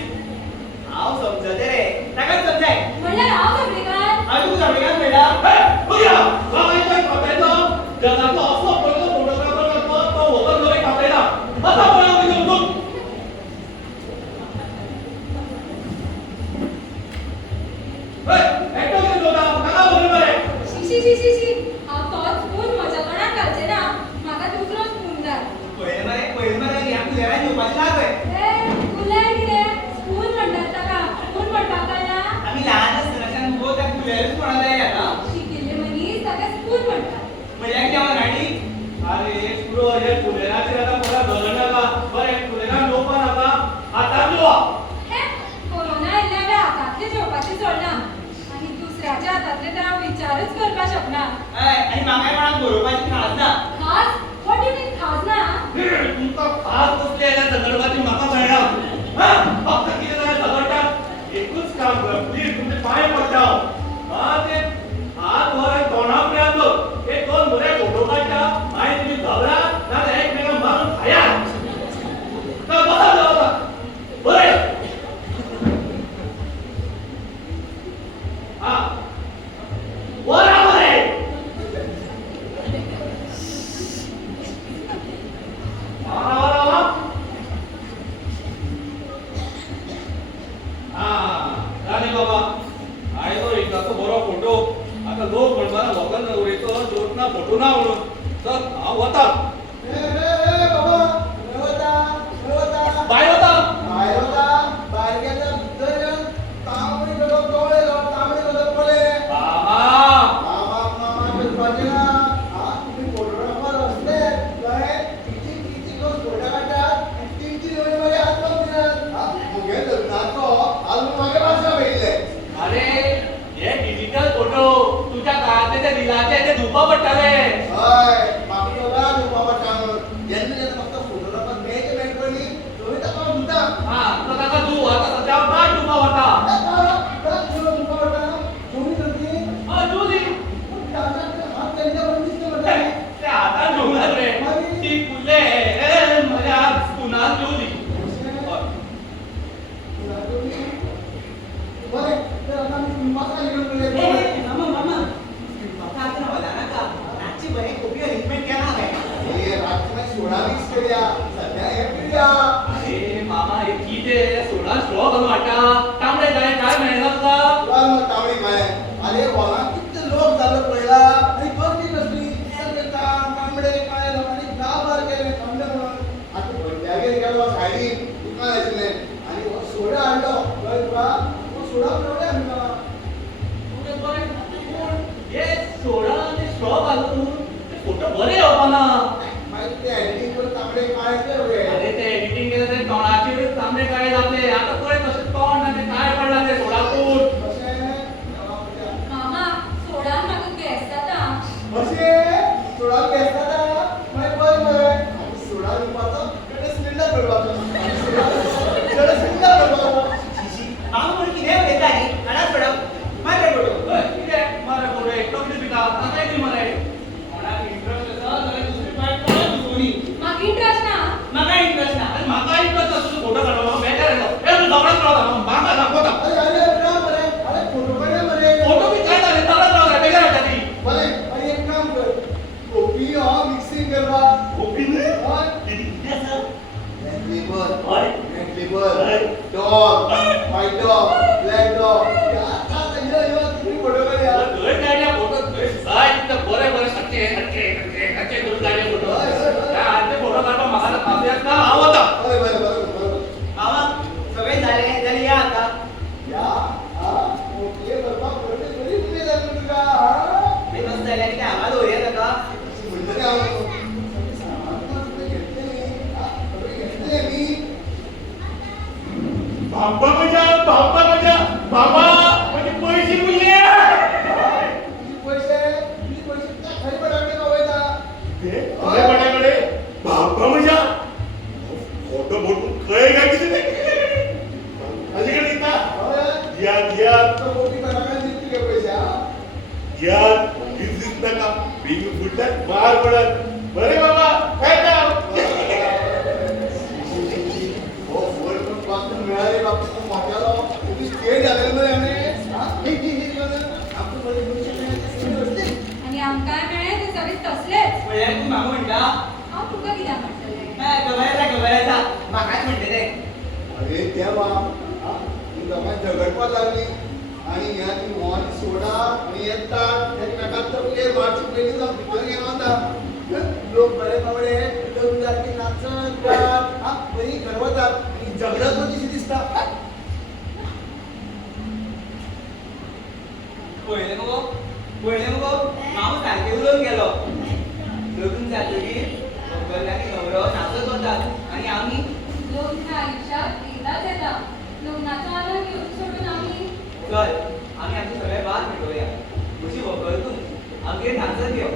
हांव समजते रे ताकाच समजाय म्हणल्यार हांव सगळीकार हांव तुका सगळ्यांक म्हणला बघया बाबाच्या खात्याचो जगाचो असलो पयलो फोटोग्राफर जातो तो व्हंकल घरी खातयना असा पळय हांव समजून एकटो कितें जोता नाका बघून मरे शी हांव तोच पूण म्हज्या तोंडाक घालचें ना म्हाका दुसरोच पूण जाय पयले मरे ह्या कुलेरान येवपाचें ना खंय कुलेर कितें स्पून म्हणटात ताका पूण म्हणपाक कळना आमी ल्हान आसतनाच्यान मुगो त्या कुलेरूच म्हणा जाय आतां शिकिल्ले मनीस ताका स्पून म्हणटात म्हणल्यार कितें राणी अरे पुरो हे फुलेराचेर आतां कोणा धर नाका बरें फुलेरान लोकपा नाका हातान लोवा हें कोरोना आयिल्ल्या वेळार हातांतले जेवपाचें सोडना आनी दुसऱ्याच्या हातांतले तर हांव विचारच करपाक शकना हय आनी म्हाका कोणाक बरोवपाची खाज ना खास वॉट यू मीन खास ना तुमकां खास कसली आयल्या झगडपाची म्हाका कळना फक्त कितें जालें झगडटात एकूच काम कर प्लीज तुमचे पांय पडटा हांव ते हात वर तोंडा पर्यंत एक दोन बरे फोटो काडटा मागीर तुम्ही घबरा नाजाल्यार एकमेकांक मारून वाटा तांबडे काय म्हणायला तुला तुला मग तावडी काय अरे बोला किती लोक झालं पहिला आणि गर्दी कसली सगळे तांबडे काय लोकांनी गाभार केले थांबले म्हणून आता बंड्यागेर गेलो सायडीन दुकान आशिल्लें आणि हो सोडा हाडलो कळ्ळें तुका हो सोडा केवढे हाडलो हे सोडा आणि स्ट्रॉ घालून ते फोटो बरे येवपाना मागीर ते एडिटींग करून तांबडे काय ते अरे ते एडिटिंग केलं ते तोंडाचे तांबडे काय जातले आता पळय कशें तोंड आनी काय पडला ते सोडाकून मामा सोडान म्हाका गॅस जाता अशें सोडा गॅस जाता मागीर बरें मरे आमी सोडा दिवपाचो तेडे सिलिंडर भरपाचो तेडे सिलिंडर भरपाचो मामा म्हणून कितें उलयता न्ही आडाच पडप मारे पडप ओय, कितें मारे फोटो एकटो कितें पिता आता कितें मरे कोणाक इंटरेस्ट आसा जाल्यार दुसरी बायक कोणाक दुसरी म्हाका इंट्रस्ट ना म्हाका इंट्रस्ट ना अरे म्हाका इंटरेस्ट आसा तुजो फोटो काडपाक बेकार येलो ए तूं जवळच रावता म्हाका दाखवता अरे अरे राव मरे अरे फोटो काढ मरे फोटो बी काय जाले जवळच रावता बेकार येता ती बरे आणि एक काम कर कॉफी मिक्सिंग करवा कॉफी न्ही हय कितें आसा ब्लॅक लेबर हय black labour dog white dog black dog आता यो यो तुम्ही फोटो काढ यार थंय काडल्या फोटो थंय जाय तितले बरे बरे सारखे करून काडले फोटो ते फोटो काडपाक म्हाका खास येता हांव वता बरे बरे बरे बरे मामा सगळें जालें जाल्यार या आता या हा ओके बरबा बरे बरी उमेद आहे तुका हा फेमस जाल्यार कितें हांगा दवरया ताका म्हणजे हांव सामान तर घेतले हा सगळे घेतले मी बाबा बाबा म्हणजे पैसे मुले तुझे पैसे त्या खरी पडाकडे का वयता खरे पड्याकडे बाबा माझ्या फोटो बोटून खय काय किती अलीकडे येता या तर मोठी पडाकडे दिसतील का पैसे हा या दिसत नका बिंग फुटतात मार पडत बरे बाबा काय नाव हो वर्ल्ड कप पासून मिळाले बापू मोठ्याला तुम्ही स्टेट झाले बरे आम्ही हा हे आपण बरे पैसे आणि आमकां मेळ्ळे ते सगळे तसलेच म्हणल्यार तूं म्हाका म्हणटा हांव तुका कित्याक म्हणटलें खबर आसा म्हाकाच म्हणटा ते अरे देवा हा तू लोकांनी झगडपाक लागली आणि ह्या ती मॉन सोडा आणि येतात एकमेकांत तकले मारची पयलीं जावन भितर गेलो वता लोक बरे बाबडे लग्न जातली नाचत गात हा बरी घरवतात आणि झगडत कशी दिसता पळयलें मगो मामा सारकें उलोवन गेलो लग्न जातकीर व्हंकल आनी न्हवरो नाचत वतात आनी आमी लग्न आयुश्यात एकदांच येता लग्नाचो आनंद घेवन सोडून आमी चल आमी आमचे सगळे वाद मिटोवया म्हजी व्हंकल तूं आमगेर नाचत यो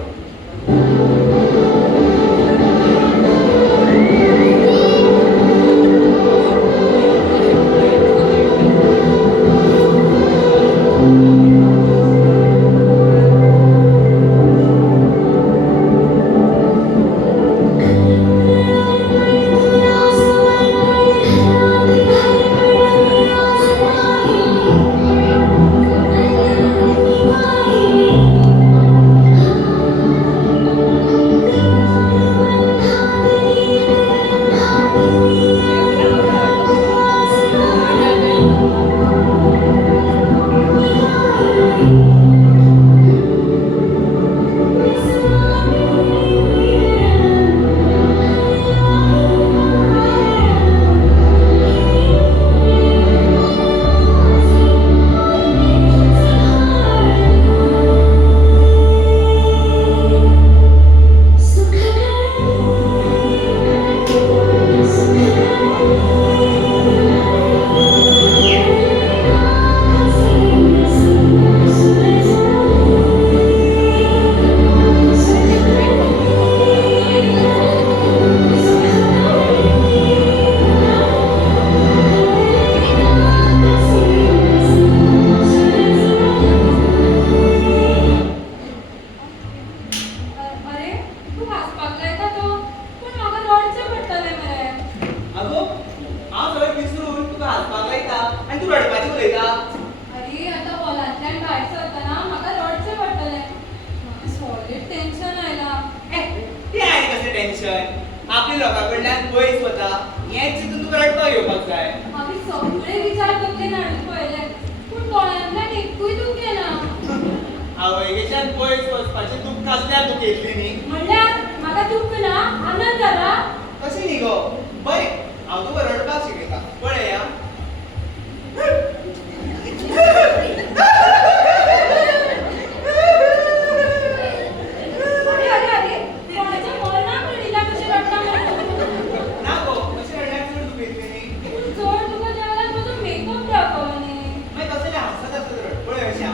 टेन्शन आपल्या लोकांकडल्यान पयस वता हेच चिंतून तुका रडपाक येवपाक जाय आमी सगळे विचार करता आपल्याच्यान पयस वचपाची तूं कसल्यार तुका येतली न्ही म्हणल्यार म्हाका दुख्ख ना आनंद जाला कशी न्ही गो बरें हांव तुका रडपाक शिकयता पळय अरे अरे अरे कोणाच्या मरणाक रडिला कशें रडटा म्हणून ना गो कशें रडल्यार चड तुका येतली न्ही पूण चड तुका जेवल्यार म्हजो मेकअप दाखवलो न्ही मागीर तसले हांसत आसत रड पळय अशें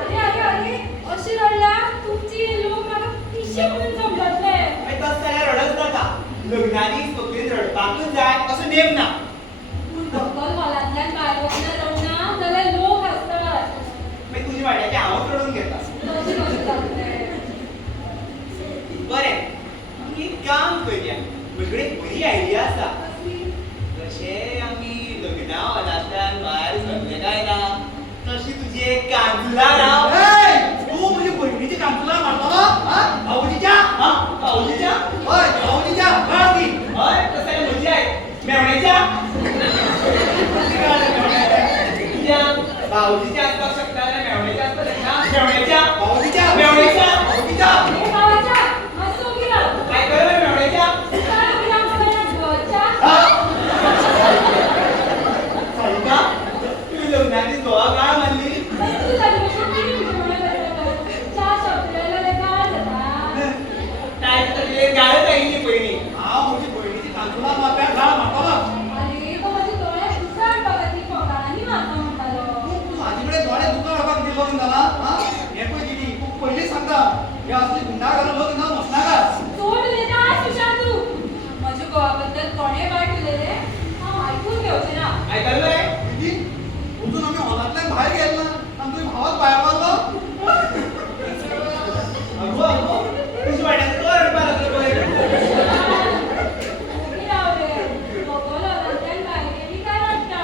अरे अरे अरे अशी रडल्यार तुमची लोक म्हाका पिशे म्हणून समजतले मागीर तस जाल्यार रडच नाका लग्नानी तकलेन रडपाकूच जाय असो नेम ना पूण डॉक्टर हॉलांतल्यान भायर वचना रडना जाल्यार लोक हांसतात मागीर तुज्या वाड्याचें हांवच रडून घेता तशें कशें जातलें बरें आमी एक काम करया म्हजे कडेन बरी आयडिया आसा कसली जशें आमी लग्ना हॉलांतल्यान भायर सरले काय ना तशी तुजी एक कांजुला राव तू म्हणजे बहिणीची कांतुला मारतो भाऊजीच्या भाऊजीच्या होय भाऊजीच्या बाळगी हय तसं म्हजी आहे मेवण्याच्या तुझ्या भाऊजीच्या आसपाक शकता जाल्यार मेवण्याच्या आसपाक शकता मेवण्याच्या भाऊजीच्या मेवण्याच्या भाऊजीच्या ए भावाच्या मातसो उबी राव काय कळलं मेवण्याच्या काय उबी राव सगळ्यांना घरच्या सारिका तुम्ही लग्नाची धोवा गाळ मारली तू जाली कशी किती विचारणार करता चार शब्दाला गाळ जाता काय तरी गाळच आयली पयली हा म्हणजे बहिणीची कांतुला मारप्या गाळ मारतो अरे तो माझे डोळे उसाड बघा ती फोकारांनी मारता म्हणटालो तू माझ्याकडे डोळे दुकान हाडपाक गेलो झाला हा हे पळय दिदी तू पयलीं सांगता हे असली गुंडागरा लोक ना नसनाका सोड उलयता आज सुशांत तू म्हज्या घोवाबद्दल कोणें वायट उलयलें हांव आयकून घेवचें ना आयकलं रे दिदी उठून आम्ही हॉलांतल्यान भायर गेले ना आनी तुवें भावाक भायर मारलो अगो अगो तुझ्या वाड्यात तो रडपाक लागलो पळय उबी राव रे बगल हॉलांतल्यान भायर गेली काय रडटा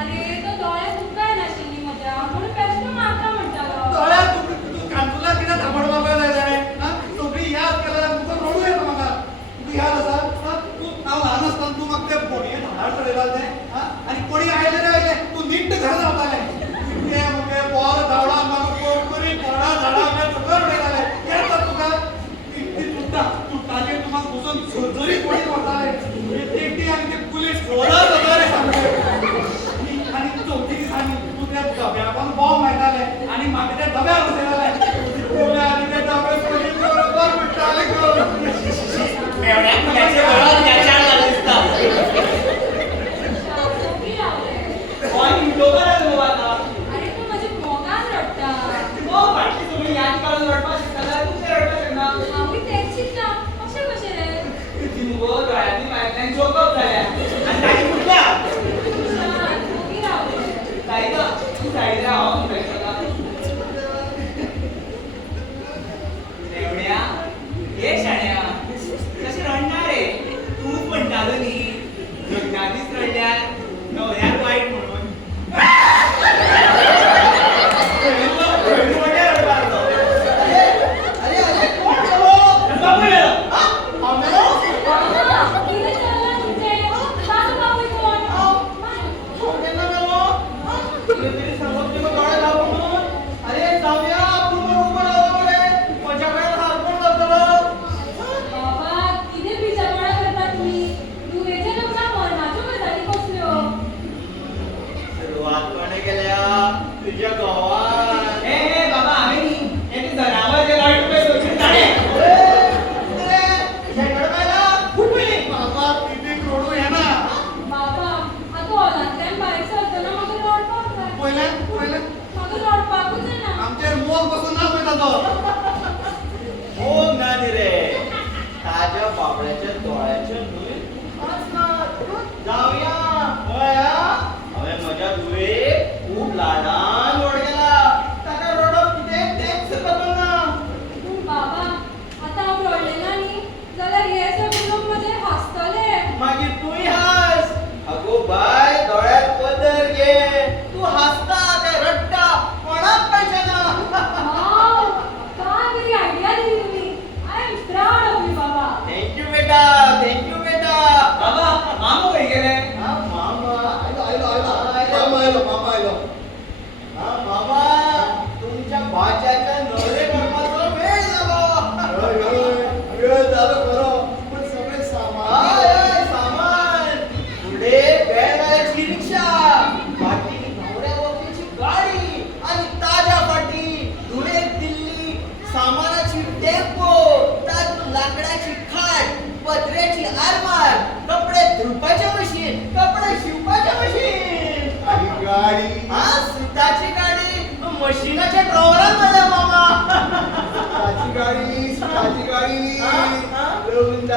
अरे तो दोळ्यात दुकाय नाशिल्ली म्हज्या म्हणून बेश्टो मारता म्हणटालो दोळ्यात तू कांतुला कित्याक थापड मारपाक लायले हा सगळी याद केल्यार तुका रडू येता म्हाका तुका याद आसा हा तू हांव ल्हान आसतना तू म्हाका ते फोणये झाडार चडयताले तें हा आनी कोणी आयले रे आयले तू नीट घर रावताले ते मगे बोर धावडा म्हाका कोण करी पोडा झाडां काय सगळं उडयताले याद आसा तुका ती चुट्टाचेर तू म्हाका बसून झरझरी कोणी व्हरताले तेटी आनी ते पुलीस सोडत वगैरे आनी चवथी दिसांनी तू त्या डब्याक बॉम्ब मारताले आनी म्हाका त्या डब्याक बसयताले आनी ते डबे पुलीस बरोबर म्हणटाले गो मेवण्याक मुलाचे घरात त्याच्या झालं दिसता उबी राव रे कोण लोक लागलो आता अरे तू म्हज्या मोगान रडटा हो फाटली तुम्ही याद काढून रडपाक शकता जाल्यार तुमचे रडपाक शकना हांवूय तेच चिंतलां अशें कशें रे ती मुगो दोळ्यांनी मायतल्यान चोकप जाल्या आनी ताजी फुटल्या सुशांत उबी राव रे सायका तू सायडीन राव हांव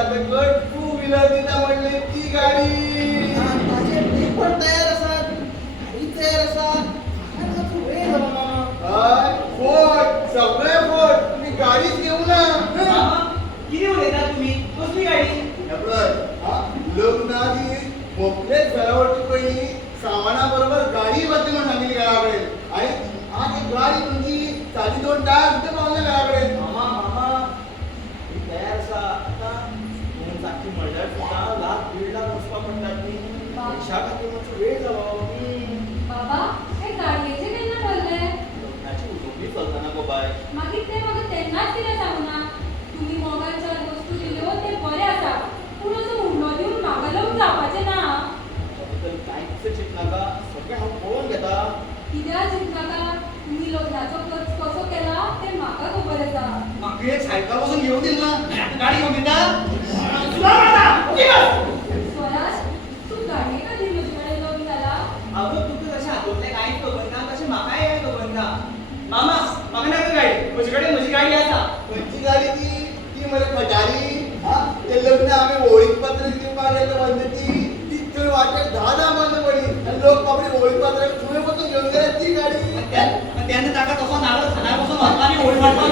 सकट टू व्हीलर दिता म्हणले ती गाडी माझे ते पण तयार असतात गाडी तयार असतात आणि मग वेळ झाला मामा. हय फोट सगळे फोट तुम्ही गाडीच घेऊ ना मामा, किती उलयता तुम्ही कसली गाडी लग्नाची मोकळेच घरावरची पहिली सामानाबरोबर गाडी बसली म्हणून सांगितली घराकडे आणि आज एक गाडी तुमची साधी 2 टायर सुद्धा पावले घराकडे मामा मामा ही तयार असा आता 2 चाकी मळदार सुद्धा 1,00,000-1,50,000 वचपा पडटात न्ही पैशा खातीर मातसो वेळ जालो बाबा हे गाडयेचे केन्ना ठरले लग्नाची उजवणी चलतना गो बाय मागीर ते म्हाका तेन्नाच कितें सांगना तुम्ही मोगान 4 वस्तू दिल्यो ते बरे आसा पूण असो हुंडो दिवन म्हाका लोक जावपाचें ना त्याबद्दल कांयच चिंतनाका सगळें हांव पळोवन घेता कित्याक चिंतनाका तुम्ही लग्नाचो खर्च कसो केला ते म्हाका खबर आसा म्हाका एक सायकल वचून घेऊन दिल ना गाडी घेऊन दिता तुला म्हणटा ओके स्वराज तू गाडये खातीर म्हजे कडेन लग्न जाला अगं तुका तशें हातूंतलें कांयच खबर ना तशें म्हाकाय कांय खबर ना मामा म्हाका नाका गाडी म्हजे कडेन म्हजी गाडी आसा खंयची गाडी ती मरे खटारी ते लग्न आम्ही होळीक पत्र दिवपाक गेलो म्हणजे ती थंय वाटेर 10 बंद पडली आणि लोक बाबडी होळीक पत्र थंय वचून घेऊन गेले ती गाडी त्याने ताका तसो नारळ खाण्यापासून व्हरला आनी होळी वाटपाक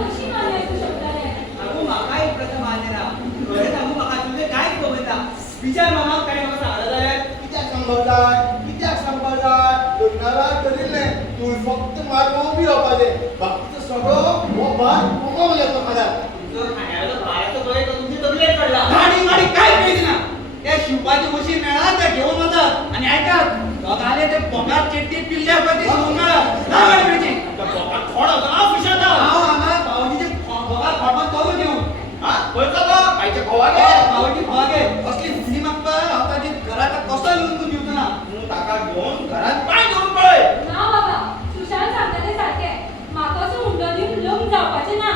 कशी मान्यायची शकताले अगो म्हाका एक प्रथा मान्य ना खरें सांगू म्हाका तुजें कांयच खबर ना विचार मामा काय म्हाका सांगला जाल्यार कित्याक सांगपाक जाय लग्नाला ठरिल्लें तूं फक्त मागो उबी रावपाचें बाकीचो सगळो हो भार उमोवंक येतो खाणार तुजो खाण्याचो भाराचो गोंय तो तुमचे तकलेक पडला गाडी काय पाहिजे ना त्या शिवपाची मशीन मेळा त्या घेऊन वतात आणि ऐकात दोगाले ते पोटात चिट्टी पिल्ल्या पती शिवून मेळा ना गाडी मेळची त्या पोटात खोड होता ना फिशात हांव हांगा भावजीचे पोटात खोडपान तोलून घेऊन हा पळता तो कायचे खोवागे भावजी खोवागे कसली फुडी मागता हाताची घरात कसो येऊन तू दिवता ना तू ताका घेऊन घरात पाय धरून पळय ना बाबा सुशांत सांगता ते सारखें म्हाका असो हुंडो दिवन लग्न जावपाचें ना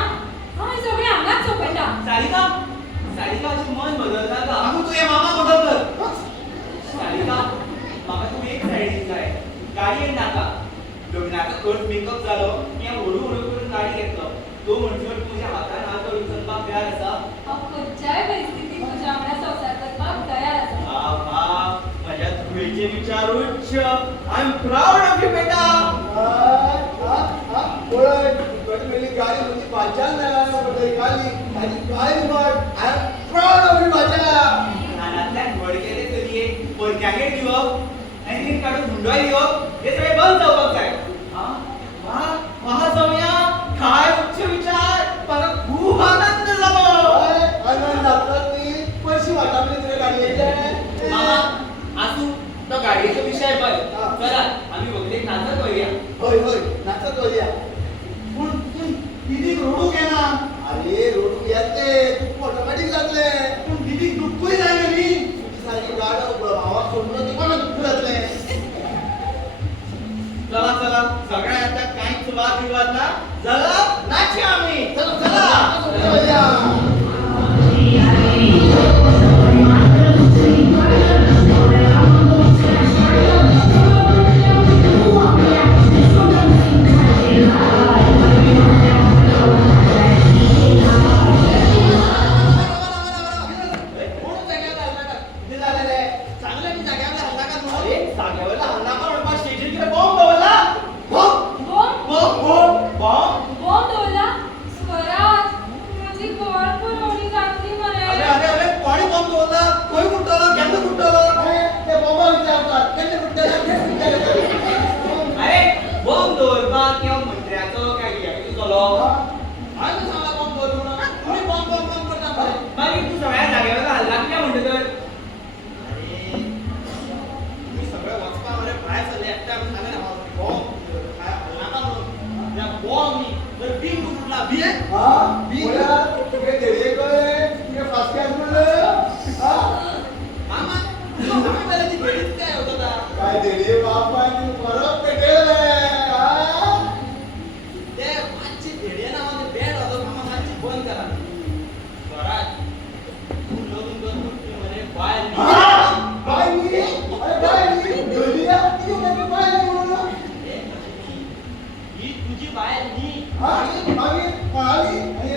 हांव हे सगळें हांगाच सोंपयता सारिका सारिका अशी मन बदलता का आम्ही तुझे मामा बदल कर सारिका म्हाका तू एक सायडीक जाय गाडयेन नाका लग्नाचो खर्च मेकअप जालो की हांव हळू हळू करून गाडी घेतलो तो म्हणटलो तुज्या हातान हात धरून चलपाक तयार आसा हांव खंयच्याय परिस्थितीत तुज्या वांगडा संवसार करपाक तयार आसा माझ्या तुवेचे विचार उच्च I am proud of you बेटा गाडी म्हणजे पाच्यान काढली आणि काय I am proud of you भाच्या कानातल्यान व्हड केले तरी एक परक्यागे दिवप आनी रीण काडून हुंडोय दिवप हे सगळें बंद जावपाक जाय वा सौम्या काय उच्च विचार म्हाका खूब आनंद जालो आनंद जातात ती पयशी वाटावली तुझ्या गाडयेचे मामा आसू तो गाडयेचो विषय पळय चला आमी वगलेक नाचत वयया होय नाचत वया पूण दीदीक रडूंक येना अरे रोडू येते तू ऑटोमॅटिक जातले पूण दीदीक दुखूय जाय न्ही तुझी सारखी गाडो भावा सोडून तुका दुःख जातले चला चला सगळ्या आता काहीच वाद विवाद ना चला नाची आम्ही चला चला वया बॉम्ब दवरला स्वराज माझी गोड पुरवणी घातली मरे कोणी बॉम्ब दवरला खंय फुट्टलो केन्ना फुट्टलो ते बाबा विचारतात केन्ना फुट्टले अरे बॉम्ब दवरपाक किंवा मंत्र्याचो काय कित्याचो चलो आयज सांगला बॉम्ब दवरू ना तुम्ही बॉम्ब करता मरे मागीर तू सगळ्या जाग्यावर हल्ला कित्याक म्हणटा तर अरे तुम्ही सगळे वचपा मरे भायर सरले एकट्या सांगले ना बॉम्ब नाका म्हणून त्या बॉम्ब नी जर बीम फुटला बी बोला तुगे देडे कळे तुगे फासक्यात म्हणलं मामा तुम्ही पहिले ती भेटीत काय होत होता काय देडे बापानी परत पेटेले ते मागची भेडे नावाचे बॅट होतो मामा मागची बंद करा स्वराज तू लग्न कर म्हणते म्हणे बाय बाय मी अरे बाय मी देडिया किती काय बाय मी म्हणलं ही तुझी बाय नी आम्ही कोणाली आणि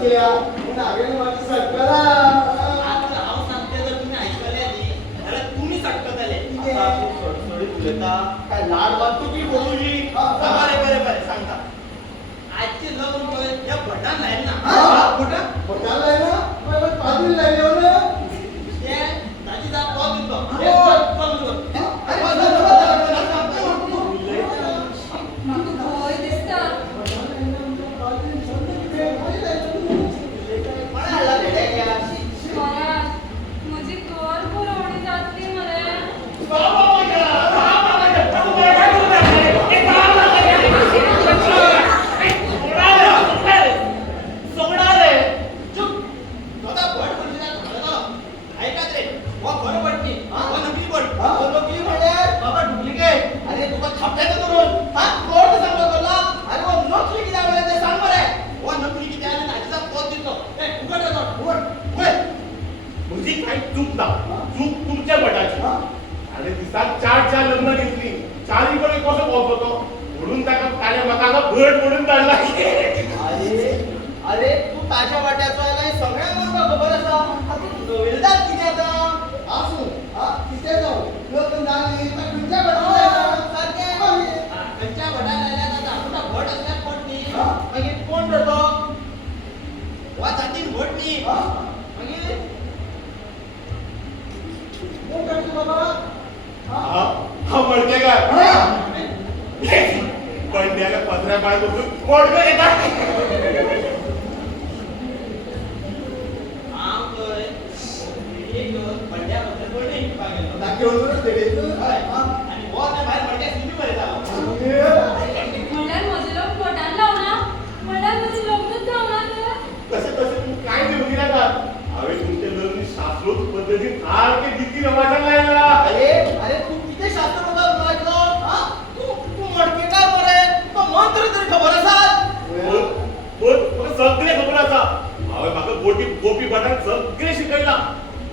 केल्या पण हांवें माझी सटकला आता हांव सांगते जर तुम्ही ऐकले न्ही जाल्यार तुमी सटकतले आता तूं सडसडीत उलयता काय लाड वाजतो की बोलूली बरें सांगता आजचे लग्न पळय ह्या भटान लायन ना भटान लायना पाटील लायल्यो ना ते ताजी जाप कोण दितो म्हाका भंय दिसता. कोणा हाडला भेड्याक स्वराज, म्हजी घर पुरवणी जातली मरे. स्वतः भट म्हणजे ऐकात रे हो खरं भट न्ही हो नकली भट हो नकली म्हणल्यार बाबा डुप्लिकेट अरे तुका थापटायचं करून हा कोर्ट सांगलो करला अरे हो नकली कित्याक म्हणलें तें सांग मरे हो नकली कित्याक आनी हाजीचा पोत दितो ए उगड रे तो उगड वय म्हजी काही चूक ना चूक तुमच्या भटाची आणि दिसाक चार लग्न घेतली चारी कडेन कसो पोवचो म्हणून ताका ताणें म्हाका भट म्हणून धाडला अरे तू ताज्या वाट्याचो काय सगळ्यांक म्हाका खबर आसा तू नवेलदार कितें आतां आसूं कितें जावं लग्न जाली पण खंयच्या भटान लायला सारकें खंयच्या भटान लायल्यार जाता तुका भट असल्यार पट न्ही मागीर कोण रे तो वा जातीन भट न्ही मागीर कोण करता बाबा हा म्हणते काय पंड्याला पत्र्या पाय बसून मोडकं येतात हांव पळय एक बड्ड्या बद्दल पळय शिकपाक गेलो दाखवून तेडीत आनी हो त्या भायर बड्ड्या सिमी बरयतालो म्हणल्यार म्हजें लग्न भटान लावना, म्हणल्यार म्हजें लग्नच जावना तर. तसे तू काय ते बघितलं का हांवें तुमचे लग्न शास्त्रोक्त पद्धतीन सारखे रीती रिवाजान लायला अरे तू किती शास्त्र बद्दल ऐकलो हा तू मडकेकार मरे तो मंत्र तरी खबर आसा म्हाका सगळे खबर आसा हांवें म्हाका गोपी भटाक सगळे शिकयला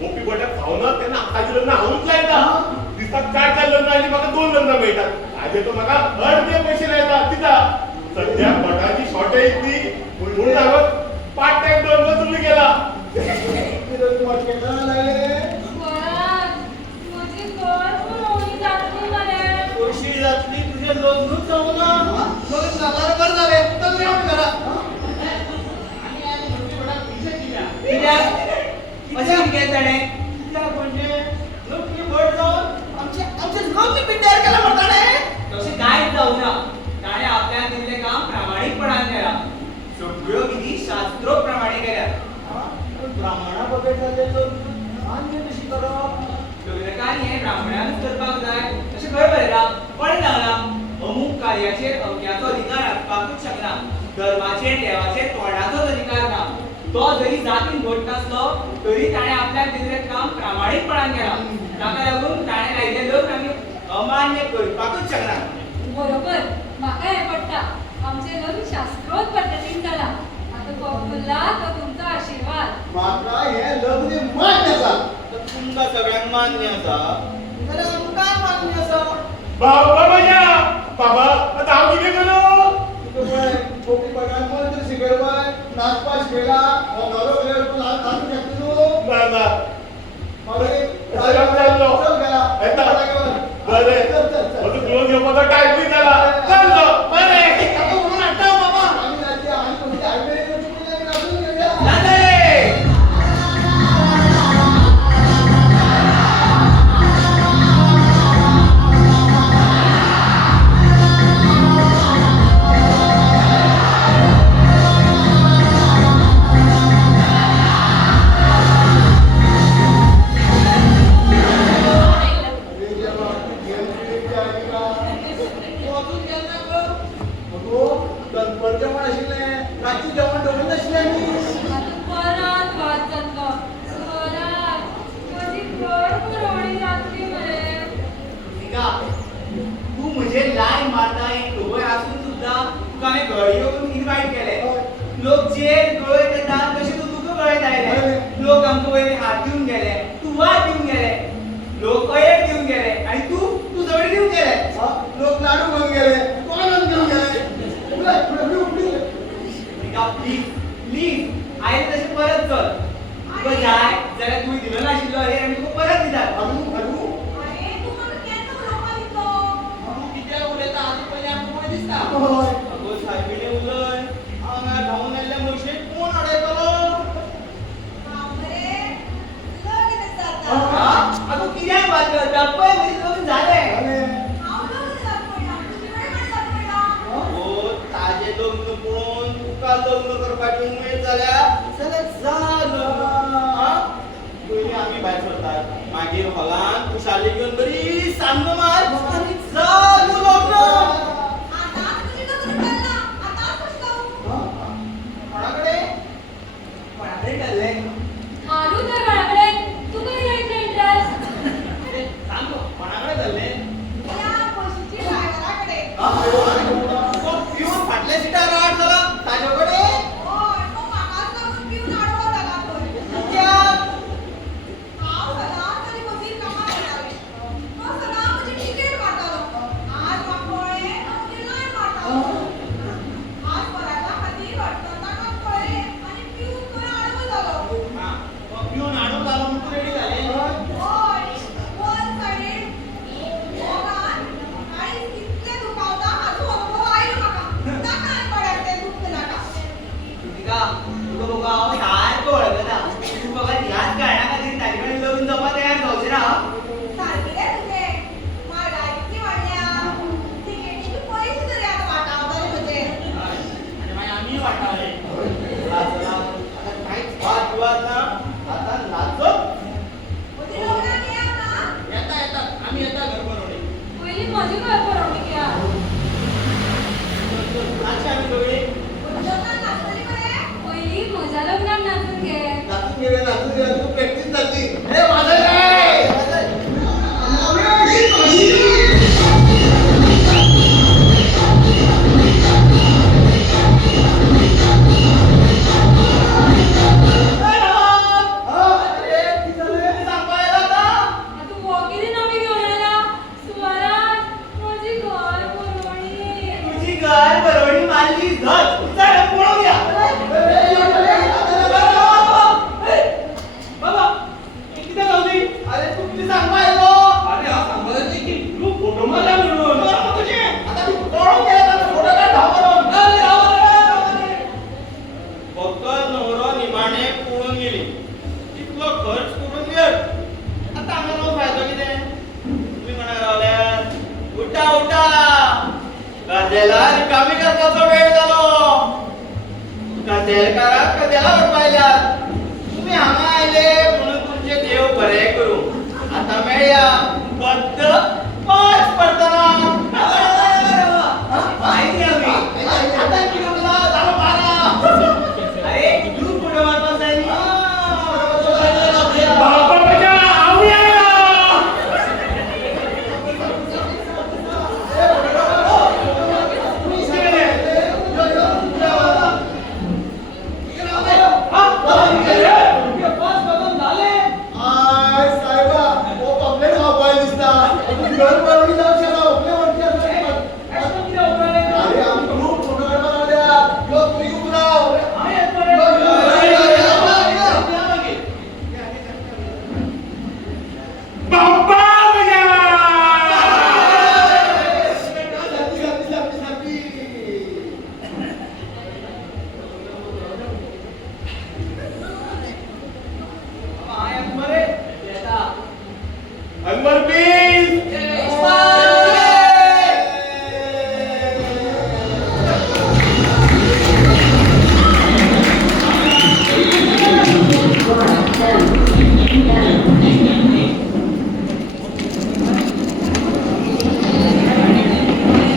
गोपी भटाक भावना तेन्ना आतांचे लग्न हांवूच लायता दिसाक चार लग्न आनी म्हाका 2 लग्न मेळटात हाजे तो म्हाका अर्धे पयशे लायता दिता सद्या भटाची शॉर्टेज ती म्हणून हांवें पार्ट टाइम 2 वचून गेला मटकेला लागले स्वराज, म्हजी घर पुरवणी जातली मरे. कशी जातली तुझे लग्नच जावना लग्न जाल्यार बरं जालें चल रे आमी घरा आनी आनी नक्की बडा पयशे दिल्या अशें कितें ताणें कित्याक म्हणजे नक्की भट जावन आमचे लग्न पिड्ड्यार केला म्हणटाणे तशें कांयच जावना ताणें आपल्याक दिल्लें काम प्रामाणीकपणान केलां सगळ्यो विधी शास्त्रोक्त प्रमाणे केल्यात ब्राह्मणा बगैर जाले लग्न आनी कशी करप लग्नकार्य हें ब्राह्मणानूच करपाक जाय अशें खंय बरयलां कोणें सांगलां अमूक कार्याचेर अमक्याचो अधिकार आसपाकूच शकना धर्माचेर देवाचेर तोंडाचोच अधिकार ना तो जरी जातीन भट नासलो तरी ताणें आपल्याक दिल्लें काम प्रामाणीकपणान केलां ताका लागून ताणें लायिल्लें लग्न आमी अमान्य करपाकूच शकना बरोबर, म्हाका हें पडटा. आमचें लग्न शास्त्रोक्त पद्दतीन जालां. आतां कबुल्ला तो तुमचो आशिर्वाद. म्हाका हे लग्न मान्य आसा तर तुमकां सगळ्यांक मान्य आसा जाल्यार आमकां मान्य आसा बाबा म्हज्या बाबा आतां हांव कितें करूं तुका पळय गोपी भटान मंत्र शिकयबाय नाचपा शिकयला हो नवरो गेल्यार तूं नाचूंक शकता न्हू ना ना मागीर चल गेला येता बरें चल चल चल तुका क्लोज येवपाचो टायम बी जाला चल्लो बरें आता म्हणून हाडटा बाबा आमी नाचया आनी कोणती हायवे चुकून आमी नाचून घेवया जाले अरे देवा गेम खेळची आनी का वचून गेले गो अगो दनपड जेवण आशिल्लें रातचें जेवण दवरून नाशिल्लें आमी आतां परत वाद जातलो. स्वराज, म्हजी घर पुरवणी जातली मरे. निका तू म्हजे लायन मारता एक खबर आसून सुद्दां तुका हांवें घरा येवन इन्वायट केलें लोक जे गळत येतात तशें तूं तुका गळत आयलें लोक आमकां पयलीं हात दिवन गेले तूं वाद दिवन गेले लोक अयेक दिवन गेले आनी तूं जवळ दिवन गेले लोक लाडू घेवन गेले तू आनंद घेवन गेले उलय उलय उलय निका प्लीज प्लीज सायबिणे उलय हांगा धांवून आयल्ल्या म्हशीक कोण अडयतलो अगं कित्याक बात करता पळय म्हजे लग्न जालें ओ ताजे लग्न पळोवन तुका लग्न करपाची उमेद जाल्यार जा लग्न हा पयलीं आमी भायर सरतात मागीर हॉलांत कुशाली घेवन बरी सान्न मार आनी जा लग्न कोणाकडे कोणाकडेन जाल्लें मारू तर कोणाकडे तुका कित्याक इंटरेस्ट सांग कोणाकडेन जाल्लें पिऊन फाटल्या सिटार राड जाला ताजे कडेन पिऊन हाडून जालो म्हणून तूं रेडी जालें तुका तुका हांव सारको वळखता तूं फकत ह्याच कारणा खातीर ताजे कडेन लग्न जावपाक तयार जावचें ना आनी मागीर आमी वाटावले चला आतां कांयच वाद विवाद ना आतां नाचप येता येता आमी येता घर बनवणे पयलीं म्हजी घर पळोवणी घ्या नाचया आमी सगळीं पयलीं म्हज्या लग्नाक नाचून घे नाचून घे तू प्रॅक्टीस जातली हे वाजय रे तू हो कितें नवी घेवन आयला सुवारान म्हजी घर पळोवणी तुजी घर बरोवणी मारली झट चल पळोवया बाबा हे किती जावली अरे तू किती सांगपा येलो अरे हा सांगत की तू फोटो मारला म्हणून तुझे आता तू पळून गेला तर फोटो काढ धावून फक्त नवरो निमाणे पळून गेली इतलो खर्च करून गेल आता हांगा रावन फायदो कितें तुम्ही कोणाक रावल्यात उठा उठा गादेला रिकामी करपाचो वेळ जालो गादेलकाराक गादेला उठपायल्यात तुम्ही हांगा आयले म्हणून तुमचे देव बरें करूं आता मेळया फक्त 5 पडटना